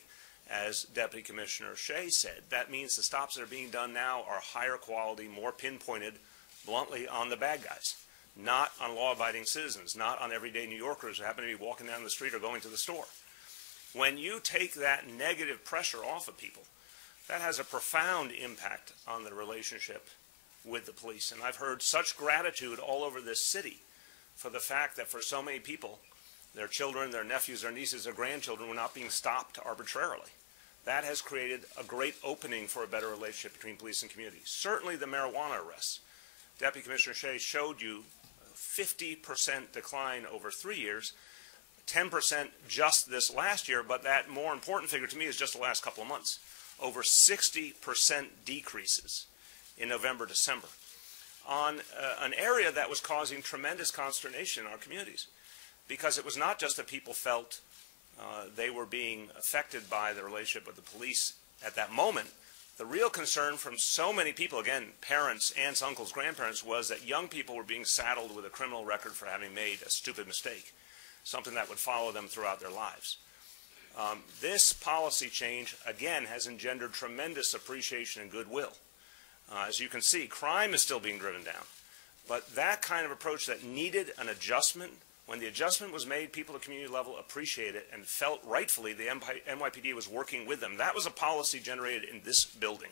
As Deputy Commissioner Shea said, that means the stops that are being done now are higher quality, more pinpointed, bluntly on the bad guys, not on law-abiding citizens, not on everyday New Yorkers who happen to be walking down the street or going to the store. When you take that negative pressure off of people, that has a profound impact on the relationship with the police. And I've heard such gratitude all over this city for the fact that for so many people, their children, their nephews, their nieces, their grandchildren were not being stopped arbitrarily. That has created a great opening for a better relationship between police and community. Certainly the marijuana arrests. Deputy Commissioner Shea showed you a 50% decline over 3 years, 10% just this last year, but that more important figure to me is just the last couple of months. Over 60% decreases in November, December on an area that was causing tremendous consternation in our communities, because it was not just that people felt they were being affected by the relationship with the police at that moment. The real concern from so many people, again, parents, aunts, uncles, grandparents, was that young people were being saddled with a criminal record for having made a stupid mistake, something that would follow them throughout their lives. This policy change, again, has engendered tremendous appreciation and goodwill. As you can see, crime is still being driven down. But that kind of approach that needed an adjustment, when the adjustment was made, people at the community level appreciated it and felt rightfully the NYPD was working with them. That was a policy generated in this building.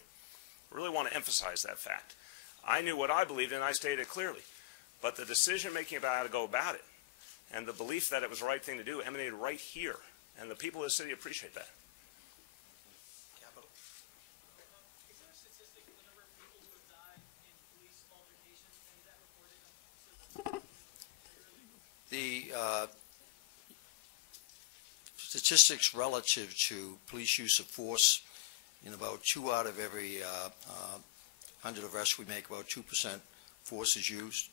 I really want to emphasize that fact. I knew what I believed, and I stated it clearly. But the decision-making about how to go about it and the belief that it was the right thing to do emanated right here. And the people of the city appreciate that. Is there a statistic for the number of people who have died in police altercations, and is that reported? The statistics relative to police use of force, in about 2 out of every 100 arrests we make, about 2% force is used.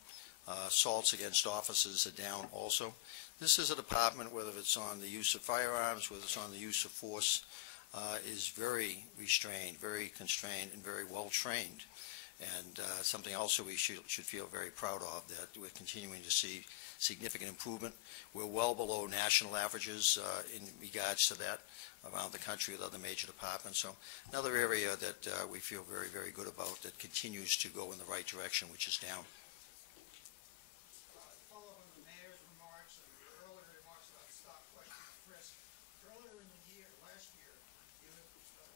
Assaults against officers are down also. This is a department, whether it's on the use of firearms, whether it's on the use of force, is very restrained, very constrained, and very well trained. And something also we should feel very proud of, that we're continuing to see significant improvement. We're well below national averages in regards to that around the country with other major departments. So another area that we feel very, very good about that continues to go in the right direction, which is down. Follow up on the mayor's remarks and your earlier remarks about stop, question, and frisk. Earlier in the year, last year, you noted the fact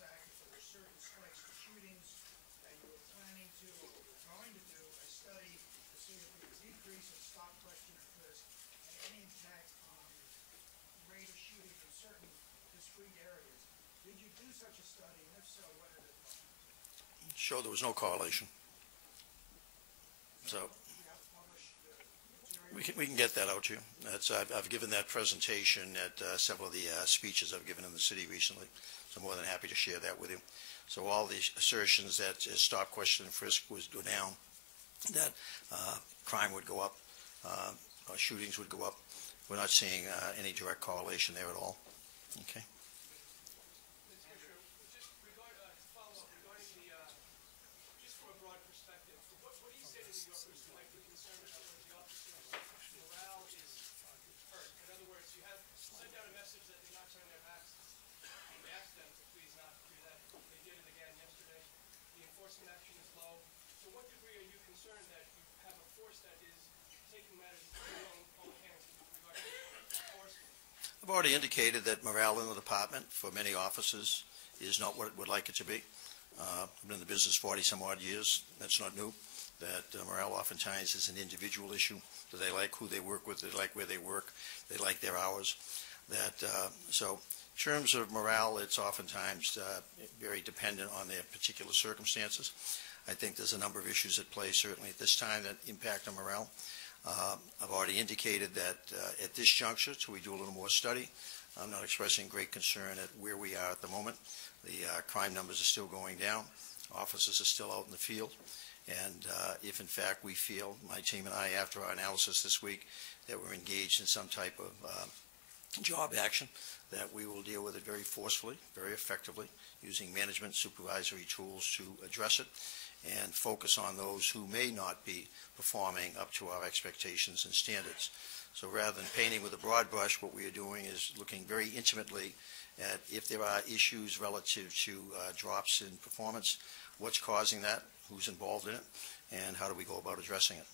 that there were certain spikes in shootings that you were planning to, or were going to do a study to see if the decrease in stop, question, and frisk had any impact on the rate of shootings in certain discrete areas. Did you do such a study, and if so, what did it find? Show there was no correlation. So You have to publish the material. we can get that out to you. I've given that presentation at several of the speeches I've given in the city recently, so I'm more than happy to share that with you. So all the assertions that stop, question, and frisk would go down, that crime would go up, shootings would go up, we're not seeing any direct correlation there at all. Okay. Mr. Commissioner, just to follow up regarding just from a broad perspective, what do you say to New Yorkers who might be concerned about whether the officers' morale is hurt? In other words, you have sent out a message that they're not turning their backs. You asked them to please not do that. They did it again yesterday. The enforcement action is low. To what degree are you concerned that you have a force that is taking matters into their own hands with regard to enforcement? I've already indicated that morale in the department for many officers is not what it would like it to be. I've been in the business 40-some-odd years. That's not new. That morale oftentimes is an individual issue. Do they like who they work with? Do they like where they work? They like their hours. So in terms of morale, it's oftentimes very dependent on their particular circumstances. I think there's a number of issues at play, certainly at this time, that impact on morale. I've already indicated that at this juncture, till we do a little more study, I'm not expressing great concern at where we are at the moment. The crime numbers are still going down. Officers are still out in the field. And if, in fact, we feel, my team and I, after our analysis this week, that we're engaged in some type of job action, that we will deal with it very forcefully, very effectively, using management supervisory tools to address it and focus on those who may not be performing up to our expectations and standards. So rather than painting with a broad brush, what we are doing is looking very intimately at if there are issues relative to drops in performance, what's causing that, who's involved in it, and how do we go about addressing it.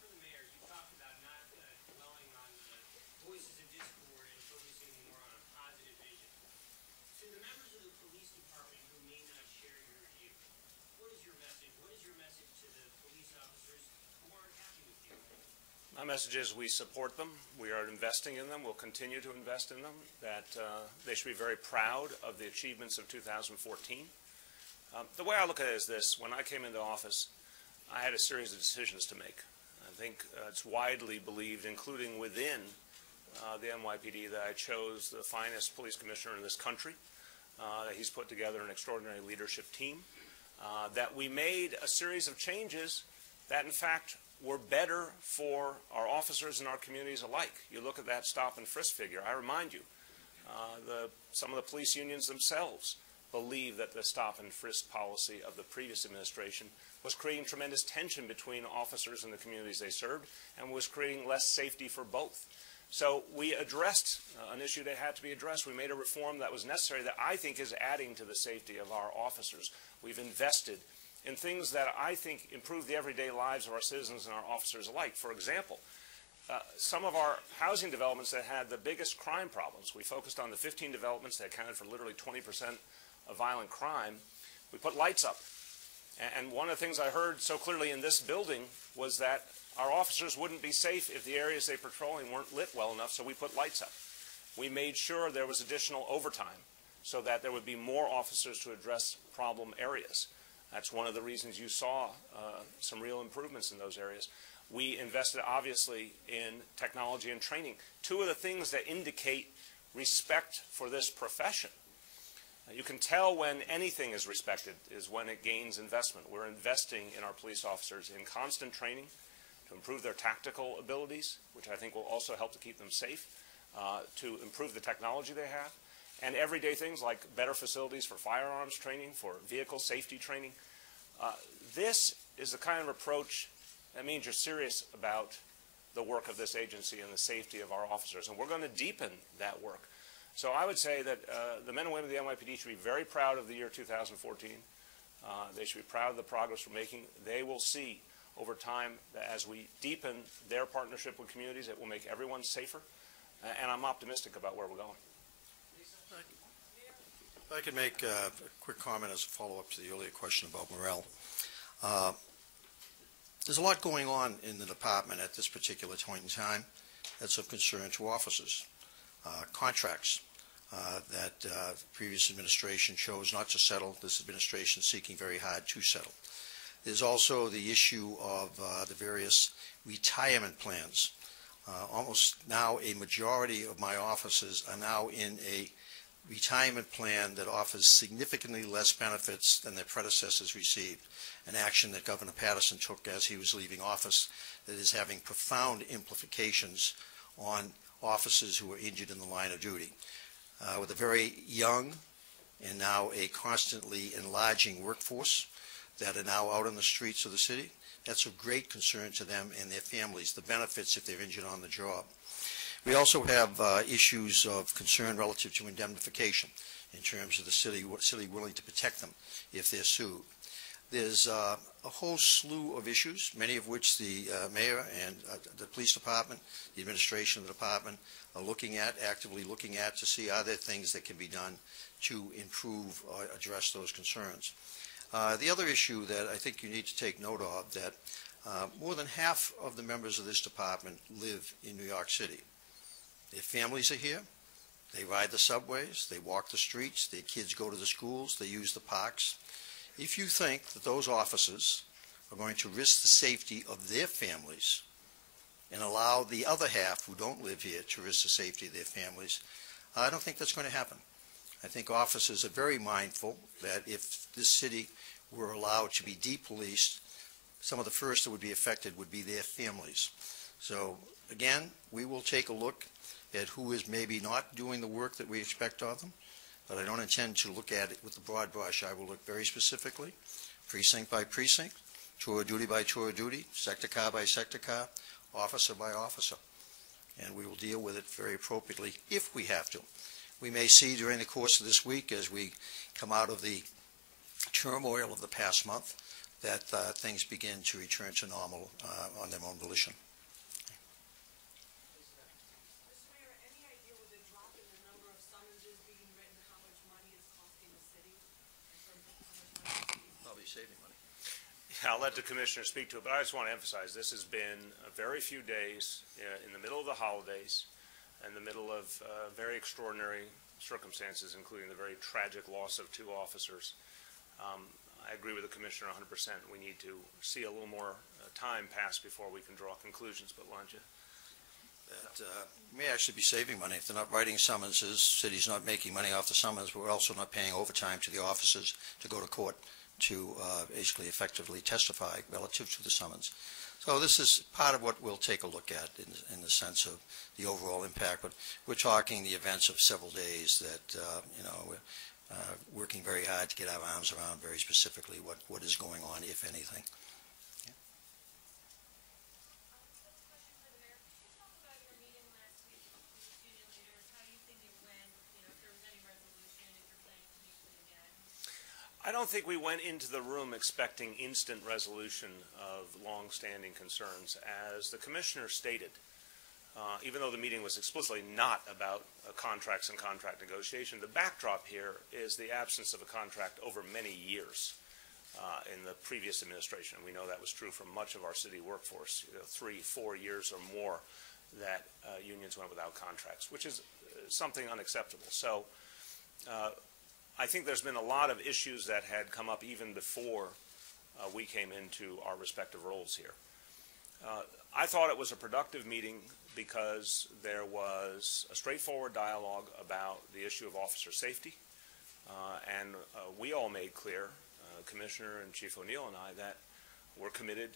For the mayor, you talked about not dwelling on the voices of discord and focusing more on a positive vision. To the members of the police department who may not share your view, what is your message? What is your message to the police officers who aren't happy with you? My message is we support them. We are investing in them. We'll continue to invest in them. That they should be very proud of the achievements of 2014. The way I look at it is this. When I came into office, I had a series of decisions to make. I think it's widely believed, including within the NYPD, that I chose the finest police commissioner in this country. That he's put together an extraordinary leadership team. That we made a series of changes that, in fact, were better for our officers and our communities alike. You look at that stop and frisk figure. I remind you, some of the police unions themselves believe that the stop and frisk policy of the previous administration was creating tremendous tension between officers and the communities they served and was creating less safety for both. So we addressed an issue that had to be addressed. We made a reform that was necessary that I think is adding to the safety of our officers. We've invested in things that I think improve the everyday lives of our citizens and our officers alike. For example, some of our housing developments that had the biggest crime problems, we focused on the 15 developments that accounted for literally 20% of violent crime. We put lights up. And one of the things I heard so clearly in this building was that our officers wouldn't be safe if the areas they patrolling weren't lit well enough, so we put lights up. We made sure there was additional overtime so that there would be more officers to address problem areas. That's one of the reasons you saw some real improvements in those areas. We invested, obviously, in technology and training. Two of the things that indicate respect for this profession You can tell when anything is respected is when it gains investment. We're investing in our police officers in constant training to improve their tactical abilities, which I think will also help to keep them safe, to improve the technology they have, and everyday things like better facilities for firearms training, for vehicle safety training. This is the kind of approach that means you're serious about the work of this agency and the safety of our officers, and we're going to deepen that work. So I would say that the men and women of the NYPD should be very proud of the year 2014. They should be proud of the progress we're making. They will see over time that as we deepen their partnership with communities, it will make everyone safer, and I'm optimistic about where we're going. If I could make a quick comment as a follow-up to the earlier question about morale. There's a lot going on in the department at this particular point in time that's of concern to officers. Contracts that the previous administration chose not to settle, this administration seeking very hard to settle. There's also the issue of the various retirement plans. Almost now a majority of my officers are now in a retirement plan that offers significantly less benefits than their predecessors received, an action that Governor Patterson took as he was leaving office that is having profound implications on officers who are injured in the line of duty. With a very young and now a constantly enlarging workforce that are now out on the streets of the city, that's of great concern to them and their families, the benefits if they're injured on the job. We also have issues of concern relative to indemnification in terms of the city willing to protect them if they're sued. There's a whole slew of issues, many of which the mayor and the police department, the administration of the department are actively looking at to see are there things that can be done to improve or address those concerns. The other issue that I think you need to take note of, that more than half of the members of this department live in New York City. Their families are here. They ride the subways. They walk the streets. Their kids go to the schools. They use the parks. If you think that those officers are going to risk the safety of their families and allow the other half who don't live here to risk the safety of their families, I don't think that's going to happen. I think officers are very mindful that if this city were allowed to be depoliced, some of the first that would be affected would be their families. So again, we will take a look at who is maybe not doing the work that we expect of them, but I don't intend to look at it with the broad brush. I will look very specifically, precinct by precinct, tour of duty by tour of duty, sector car by sector car, officer by officer, and we will deal with it very appropriately if we have to. We may see during the course of this week, as we come out of the turmoil of the past month, that things begin to return to normal on their own volition. Saving money. Yeah, I'll let the commissioner speak to it, but I just want to emphasize this has been a very few days in the middle of the holidays, in the middle of very extraordinary circumstances, including the very tragic loss of 2 officers. I agree with the commissioner 100%. We need to see a little more time pass before we can draw conclusions, but why don't you? That may actually be saving money. If they're not writing summonses, city's not making money off the summons, but we're also not paying overtime to the officers to go to court to basically effectively testify relative to the summons. So this is part of what we'll take a look at in the sense of the overall impact. But we're talking the events of several days that, we're working very hard to get our arms around very specifically what is going on, if anything. I don't think we went into the room expecting instant resolution of long-standing concerns. As the commissioner stated, even though the meeting was explicitly not about contracts and contract negotiation, the backdrop here is the absence of a contract over many years in the previous administration. We know that was true for much of our city workforce, 3-4 years or more that unions went without contracts, which is something unacceptable. So I think there's been a lot of issues that had come up even before we came into our respective roles here. I thought it was a productive meeting because there was a straightforward dialogue about the issue of officer safety, And we all made clear, Commissioner and Chief O'Neill and I, that we're committed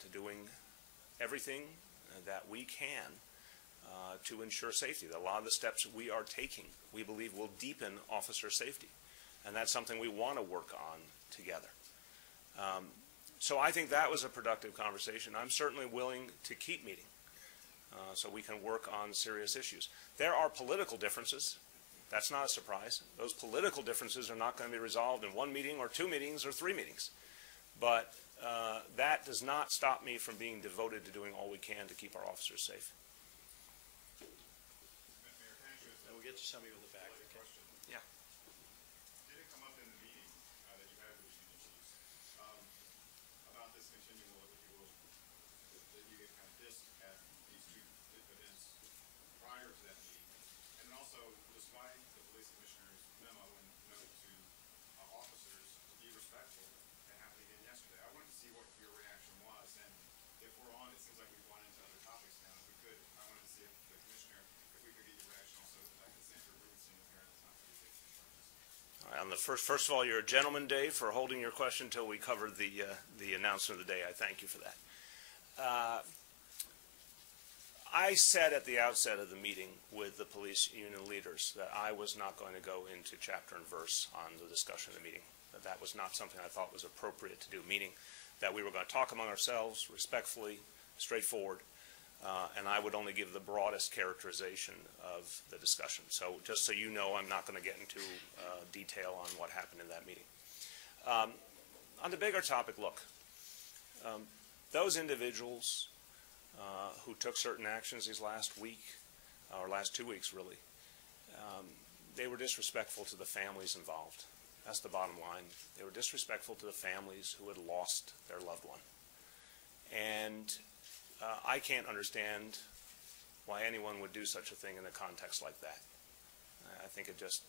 to doing everything that we can to ensure safety. That a lot of the steps we are taking, we believe, will deepen officer safety. And that's something we want to work on together. So I think that was a productive conversation. I'm certainly willing to keep meeting so we can work on serious issues. There are political differences. That's not a surprise. Those political differences are not going to be resolved in one meeting or two meetings or three meetings. But that does not stop me from being devoted to doing all we can to keep our officers safe. And we'll get to some of you in the back. Okay. Yeah. Did it come up in the meeting that you had with the union chiefs about this continual, if you will, that you get kind of dissed at these two events prior to that meeting? And then also, despite the police commissioner's memo and note to officers to be respectful, that happened again yesterday. I wanted to see what your reaction was. And if we're on, it seems like we've gone into other topics now. If we could, I wanted to see if the commissioner, if we could get your reaction also to the fact that Senator Rubenstein is here at the time of these charges. All right, on the first of all, you're a gentleman, Dave, for holding your question until we covered the announcement of the day. I thank you for that. I said at the outset of the meeting with the police union leaders that I was not going to go into chapter and verse on the discussion of the meeting, that was not something I thought was appropriate to do, meaning that we were going to talk among ourselves respectfully, straightforward, and I would only give the broadest characterization of the discussion. So just so you know, I'm not going to get into detail on what happened in that meeting. On the bigger topic, look, those individuals who took certain actions these last week, or last 2 weeks really, they were disrespectful to the families involved. That's the bottom line. They were disrespectful to the families who had lost their loved one. And I can't understand why anyone would do such a thing in a context like that. I think it just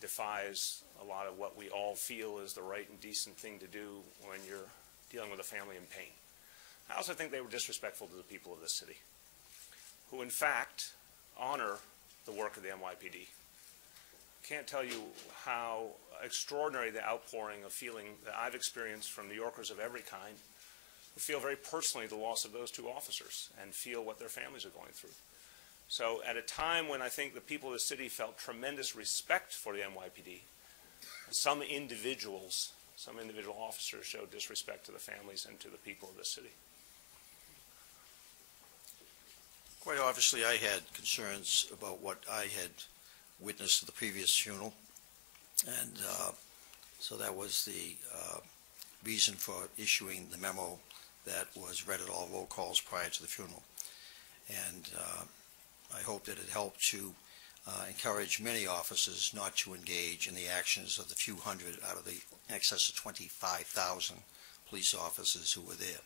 defies a lot of what we all feel is the right and decent thing to do when you're dealing with a family in pain. I also think they were disrespectful to the people of this city, who in fact honor the work of the NYPD. Can't tell you how extraordinary the outpouring of feeling that I've experienced from New Yorkers of every kind, who feel very personally the loss of those two officers and feel what their families are going through. So at a time when I think the people of the city felt tremendous respect for the NYPD, some individual officers showed disrespect to the families and to the people of the city. Quite obviously, I had concerns about what I had witnessed at the previous funeral, and so that was the reason for issuing the memo that was read at all roll calls prior to the funeral. And I hope that it helped to encourage many officers not to engage in the actions of the few hundred out of the excess of 25,000 police officers who were there.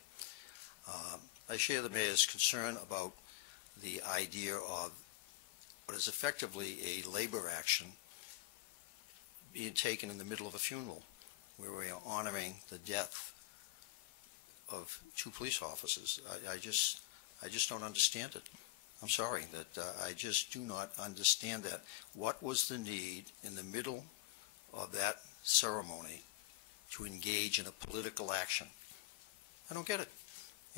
I share the mayor's concern about the idea of what is effectively a labor action being taken in the middle of a funeral, where we are honoring the death of two police officers. I just don't understand it. I'm sorry that I just do not understand that. What was the need in the middle of that ceremony to engage in a political action? I don't get it.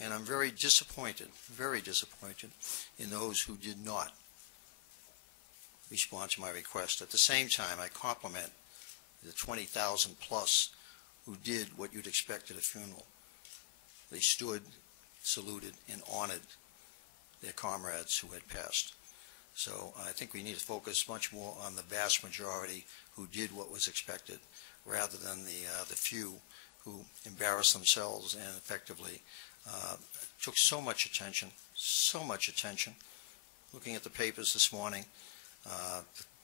And I'm very disappointed in those who did not respond to my request. At the same time, I compliment the 20,000 plus who did what you'd expect at a funeral. They stood, saluted, and honored their comrades who had passed. So I think we need to focus much more on the vast majority who did what was expected, rather than the few who embarrassed themselves and effectively took so much attention. Looking at the papers this morning,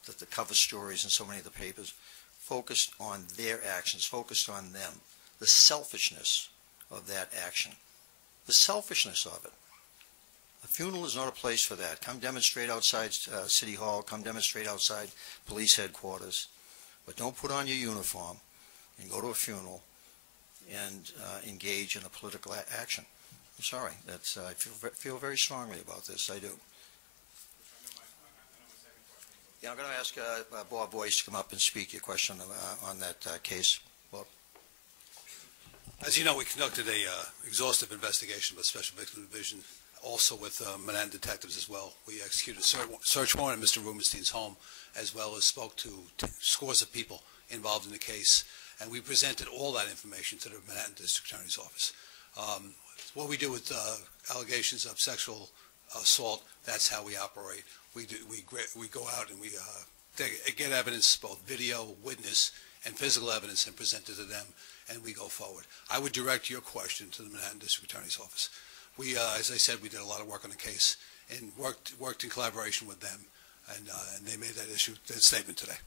the cover stories in so many of the papers focused on their actions, focused on them, the selfishness of that action, the selfishness of it. A funeral is not a place for that. Come demonstrate outside City Hall, come demonstrate outside police headquarters, but don't put on your uniform and go to a funeral and engage in a political action. I'm sorry. I feel very strongly about this. I do. Yeah, I'm going to ask Bob Boyce to come up and speak your question on that case. Bob? As you know, we conducted a exhaustive investigation with Special Victim Division, also with Manhattan detectives as well. We executed a search warrant at Mr. Rubenstein's home, as well as spoke to scores of people involved in the case, and we presented all that information to the Manhattan District Attorney's Office. What we do with allegations of sexual assault, that's how we operate. We go out and we get evidence, both video, witness, and physical evidence, and present it to them, and we go forward. I would direct your question to the Manhattan District Attorney's Office. We, as I said, we did a lot of work on the case and worked in collaboration with them, and they made that statement today.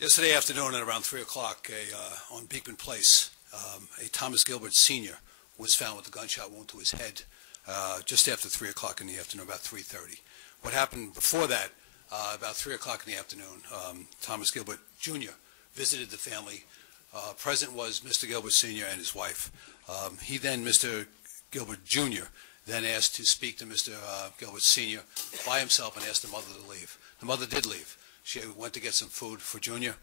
Yesterday afternoon at around 3 o'clock on Beekman Place, a Thomas Gilbert Sr. was found with a gunshot wound to his head just after 3 o'clock in the afternoon, about 3:30. What happened before that, about 3 o'clock in the afternoon, Thomas Gilbert Jr. visited the family. Present was Mr. Gilbert Sr. and his wife. Mr. Gilbert Jr. then asked to speak to Mr. Gilbert Sr. by himself and asked the mother to leave. The mother did leave. She went to get some food for Junior.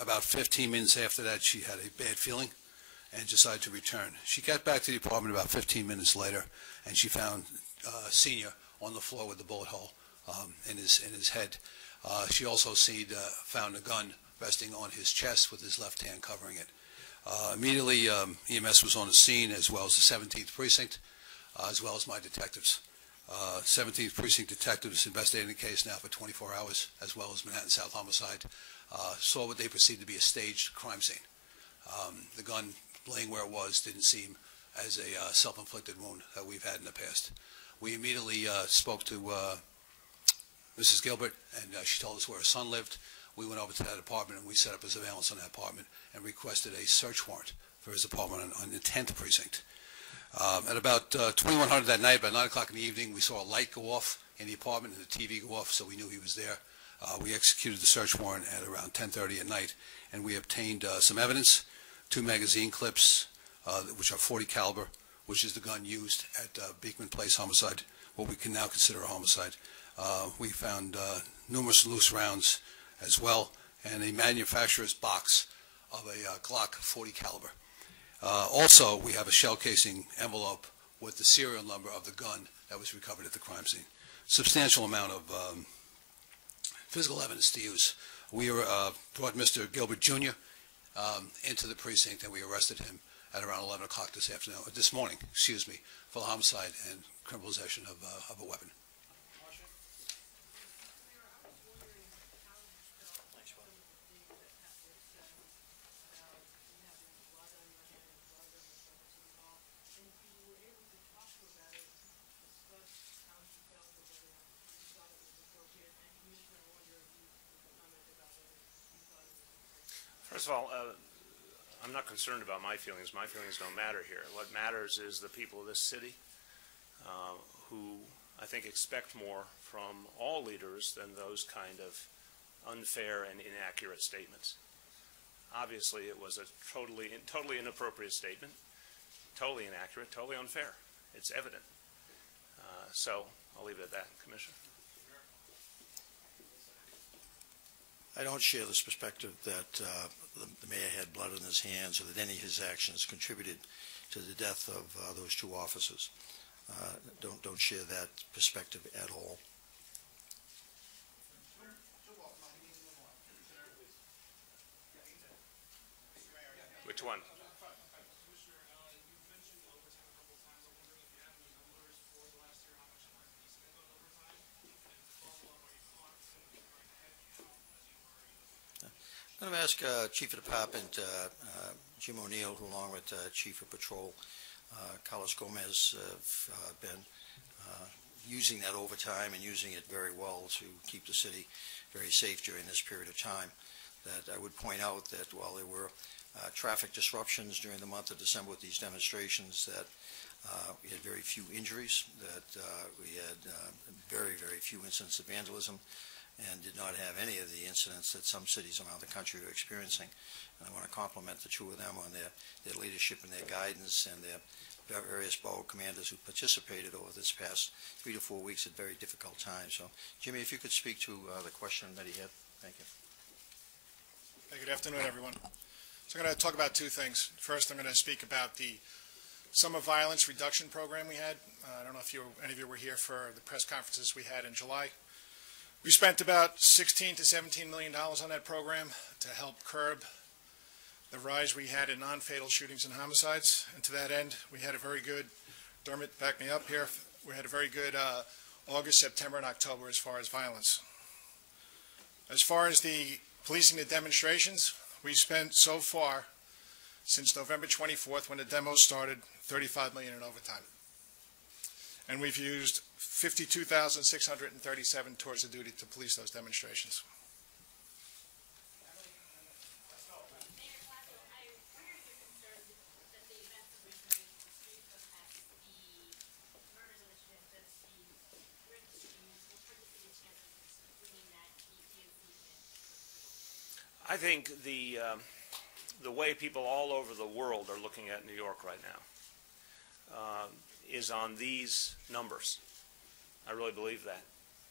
About 15 minutes after that, she had a bad feeling and decided to return. She got back to the apartment about 15 minutes later, and she found Senior on the floor with a bullet hole in his head. She also found a gun resting on his chest with his left hand covering it. Immediately, EMS was on the scene, as well as the 17th Precinct, as well as my detectives. 17th Precinct detectives investigating the case now for 24 hours, as well as Manhattan South Homicide, saw what they perceived to be a staged crime scene. The gun laying where it was didn't seem as a self-inflicted wound that we've had in the past. We immediately spoke to Mrs. Gilbert, and she told us where her son lived. We went over to that apartment, and we set up a surveillance on that apartment and requested a search warrant for his apartment on the 10th Precinct. At about 2100 that night, about 9 o'clock in the evening, we saw a light go off in the apartment and the TV go off, so we knew he was there. We executed the search warrant at around 10:30 at night, and we obtained some evidence, 2 magazine clips, which are .40 caliber, which is the gun used at Beekman Place homicide, what we can now consider a homicide. We found numerous loose rounds as well, and a manufacturer's box of a Glock .40 caliber. Also, we have a shell casing envelope with the serial number of the gun that was recovered at the crime scene. Substantial amount of physical evidence to use. We brought Mr. Gilbert Jr. Into the precinct, and we arrested him at around 11 o'clock this morning, for the homicide and criminal possession of a weapon. First of all, I'm not concerned about my feelings. My feelings don't matter here. What matters is the people of this city who I think expect more from all leaders than those kind of unfair and inaccurate statements. Obviously, it was a totally inappropriate statement, totally inaccurate, totally unfair. It's evident. So I'll leave it at that, Commissioner. I don't share this perspective that the mayor had blood on his hands or that any of his actions contributed to the death of those 2 officers. Don't share that perspective at all. Which one? I'm going to ask Chief of Department Jim O'Neill, who along with Chief of Patrol Carlos Gomez have been using that overtime and using it very well to keep the city very safe during this period of time. That I would point out that while there were traffic disruptions during the month of December with these demonstrations, that we had very few injuries, that we had very, very few incidents of vandalism, and did not have any of the incidents that some cities around the country are experiencing. And I want to compliment the 2 of them on their leadership and their guidance and their various borough commanders who participated over this past 3 to 4 weeks at very difficult times. So, Jimmy, if you could speak to the question that he had. Thank you. Hey, good afternoon, everyone. So I'm going to talk about two things. First, I'm going to speak about the summer violence reduction program we had. I don't know if any of you were here for the press conferences we had in July. We spent about $16 to $17 million on that program to help curb the rise we had in non-fatal shootings and homicides. And to that end, we had a very good, Dermot, back me up here, we had a very good August, September, and October as far as violence. As far as the policing the demonstrations, we spent so far, since November 24th, when the demos started, $35 million in overtime. And we've used $52,637 towards the duty to police those demonstrations. I think the way people all over the world are looking at New York right now is on these numbers. I really believe that.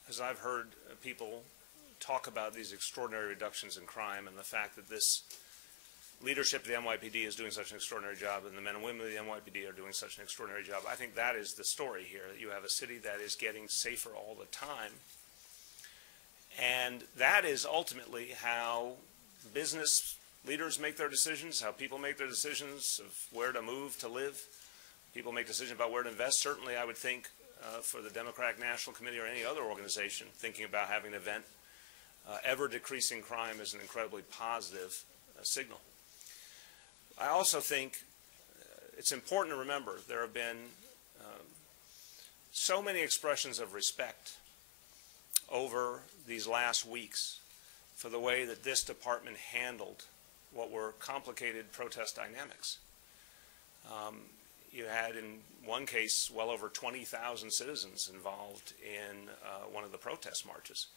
As I've heard people talk about these extraordinary reductions in crime and the fact that this leadership of the NYPD is doing such an extraordinary job and the men and women of the NYPD are doing such an extraordinary job, I think that is the story here. You have a city that is getting safer all the time. And that is ultimately how business leaders make their decisions, how people make their decisions of where to move to live. People make decisions about where to invest. Certainly, I would think for the Democratic National Committee or any other organization thinking about having an event, ever-decreasing crime is an incredibly positive signal. I also think it's important to remember there have been so many expressions of respect over these last weeks for the way that this department handled what were complicated protest dynamics. You had, in one case, well over 20,000 citizens involved in one of the protest marches.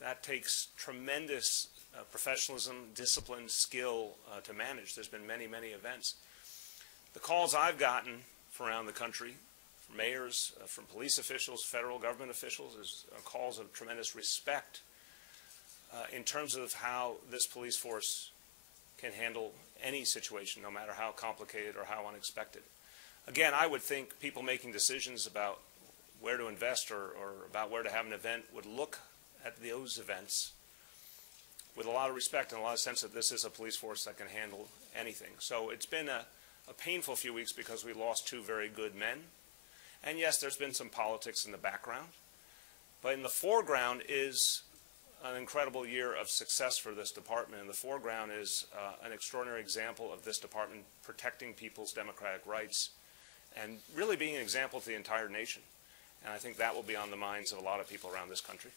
That takes tremendous professionalism, discipline, skill to manage. There's been many, many events. The calls I've gotten from around the country, from mayors, from police officials, federal government officials, is calls of tremendous respect in terms of how this police force can handle any situation, no matter how complicated or how unexpected. Again, I would think people making decisions about where to invest or about where to have an event would look at those events with a lot of respect and a lot of sense that this is a police force that can handle anything. So it's been a painful few weeks because we lost two very good men. And yes, there's been some politics in the background. But in the foreground is an incredible year of success for this department. In the foreground is an extraordinary example of this department protecting people's democratic rights and really being an example to the entire nation. And I think that will be on the minds of a lot of people around this country.